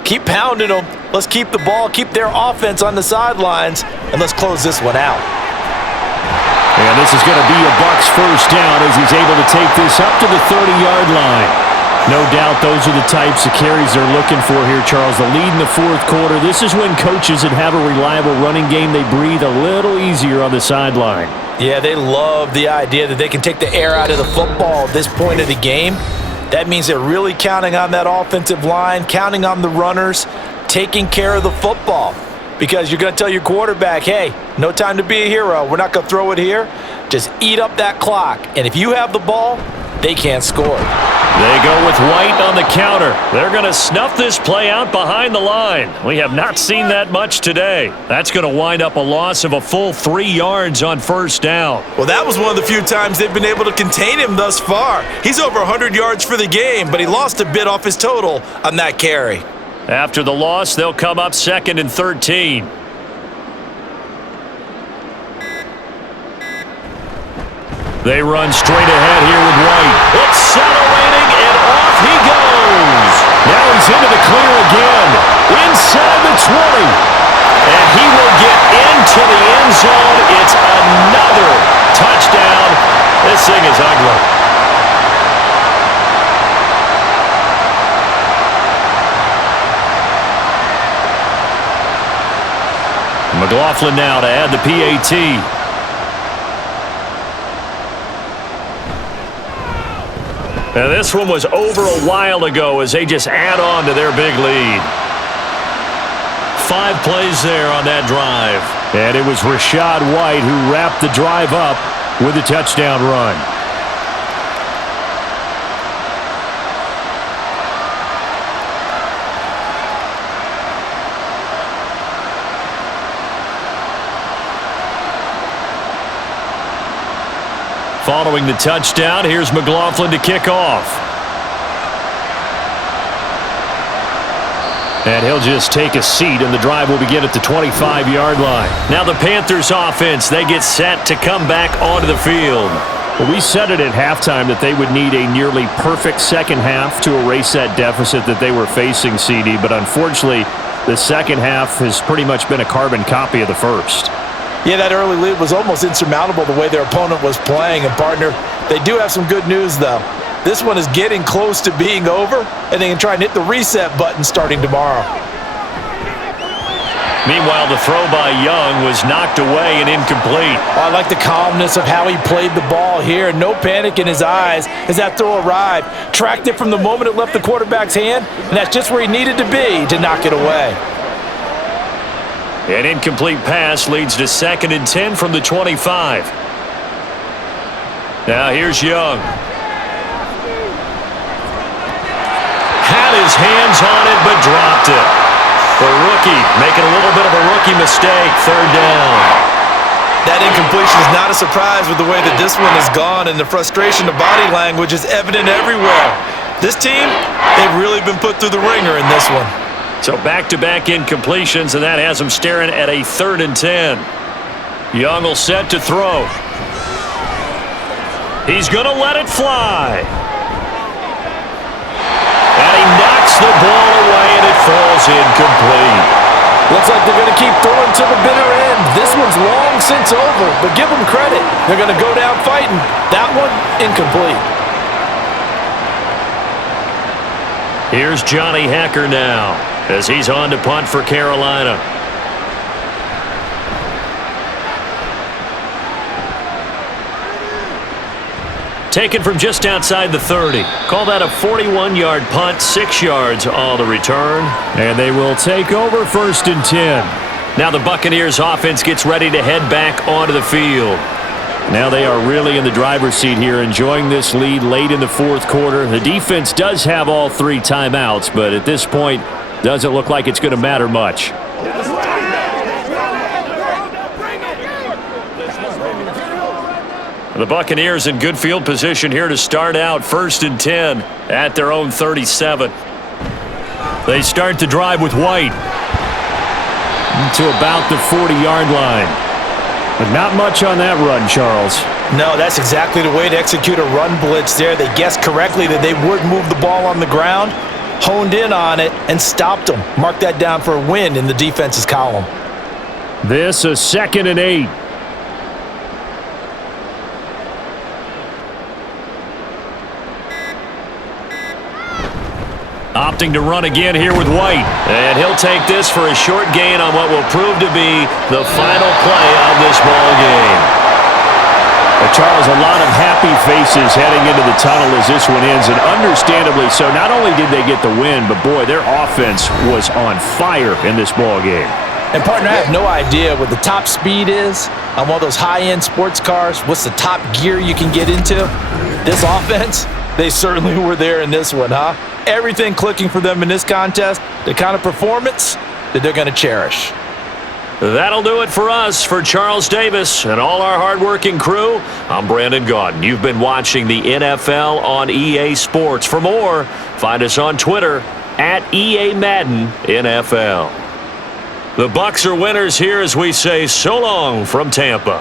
keep pounding them. Let's keep the ball, keep their offense on the sidelines, and let's close this one out. And this is going to be a Bucs first down as he's able to take this up to the 30-yard line. No doubt those are the types of carries they're looking for here, Charles. The lead in the 4th quarter. This is when coaches that have a reliable running game, they breathe a little easier on the sideline. Yeah, they love the idea that they can take the air out of the football at this point of the game. That means they're really counting on that offensive line, counting on the runners, taking care of the football. Because you're going to tell your quarterback, hey, no time to be a hero. We're not going to throw it here. Just eat up that clock. And if you have the ball, they can't score. They go with White on the counter. They're going to snuff this play out behind the line. We have not seen that much today. That's going to wind up a loss of a full 3 yards on first down. Well, that was one of the few times they've been able to contain him thus far. He's over 100 yards for the game, but he lost a bit off his total on that carry. After the loss, they'll come up 2nd and 13. They run straight ahead here with White. Accelerating, and off he goes. Now he's into the clear again. Inside the 20. And he will get into the end zone. It's another touchdown. This thing is ugly. McLaughlin now to add the PAT. Now this one was over a while ago as they just add on to their big lead. 5 plays there on that drive. And it was Rachaad White who wrapped the drive up with a touchdown run. Following the touchdown, here's McLaughlin to kick off. And he'll just take a seat, and the drive will begin at the 25-yard line. Now the Panthers offense, they get set to come back onto the field. Well, we said it at halftime that they would need a nearly perfect second half to erase that deficit that they were facing, CD. But unfortunately, the second half has pretty much been a carbon copy of the first. Yeah, that early lead was almost insurmountable the way their opponent was playing. And, partner, they do have some good news, though. This one is getting close to being over, and they can try and hit the reset button starting tomorrow. Meanwhile, the throw by Young was knocked away and incomplete. Oh, I like the calmness of how he played the ball here. No panic in his eyes as that throw arrived. Tracked it from the moment it left the quarterback's hand, and that's just where he needed to be to knock it away. An incomplete pass leads to 2nd and 10 from the 25. Now here's Young. Had his hands on it but dropped it. The rookie making a little bit of a rookie mistake, third down. That incompletion is not a surprise with the way that this one has gone, and the frustration, the body language is evident everywhere. This team, they've really been put through the ringer in this one. So back-to-back incompletions, and that has him staring at a 3rd and 10. Young will set to throw. He's going to let it fly. And he knocks the ball away, and it falls incomplete. Looks like they're going to keep throwing to the bitter end. This one's long since over, but give them credit. They're going to go down fighting. That one, incomplete. Here's Johnny Hacker now as he's on to punt for Carolina. Taken from just outside the 30. Call that a 41-yard punt, 6 yards on the return. And they will take over 1st and 10. Now the Buccaneers offense gets ready to head back onto the field. Now they are really in the driver's seat here, enjoying this lead late in the 4th quarter. The defense does have all 3 timeouts, but at this point, doesn't look like it's going to matter much. The Buccaneers in good field position here to start out 1st and 10 at their own 37. They start the drive with White to about the 40-yard line. But not much on that run, Charles. No, that's exactly the way to execute a run blitz there. They guessed correctly that they would move the ball on the ground, honed in on it, and stopped them. Mark that down for a win in the defense's column. This a 2nd and 8. Opting to run again here with White. And he'll take this for a short gain on what will prove to be the final play of this ball game. Charles, a lot of happy faces heading into the tunnel as this one ends, and understandably so. Not only did they get the win, but boy, their offense was on fire in this ball game. And partner, I have no idea what the top speed is on one of those high-end sports cars. What's the top gear you can get into? This offense, they certainly were there in this one, huh? Everything clicking for them in this contest, the kind of performance that they're going to cherish. That'll do it for us. For Charles Davis and all our hardworking crew, I'm Brandon Gaudin. You've been watching the NFL on EA Sports. For more, find us on Twitter at EA Madden NFL. The Bucs are winners here as we say so long from Tampa.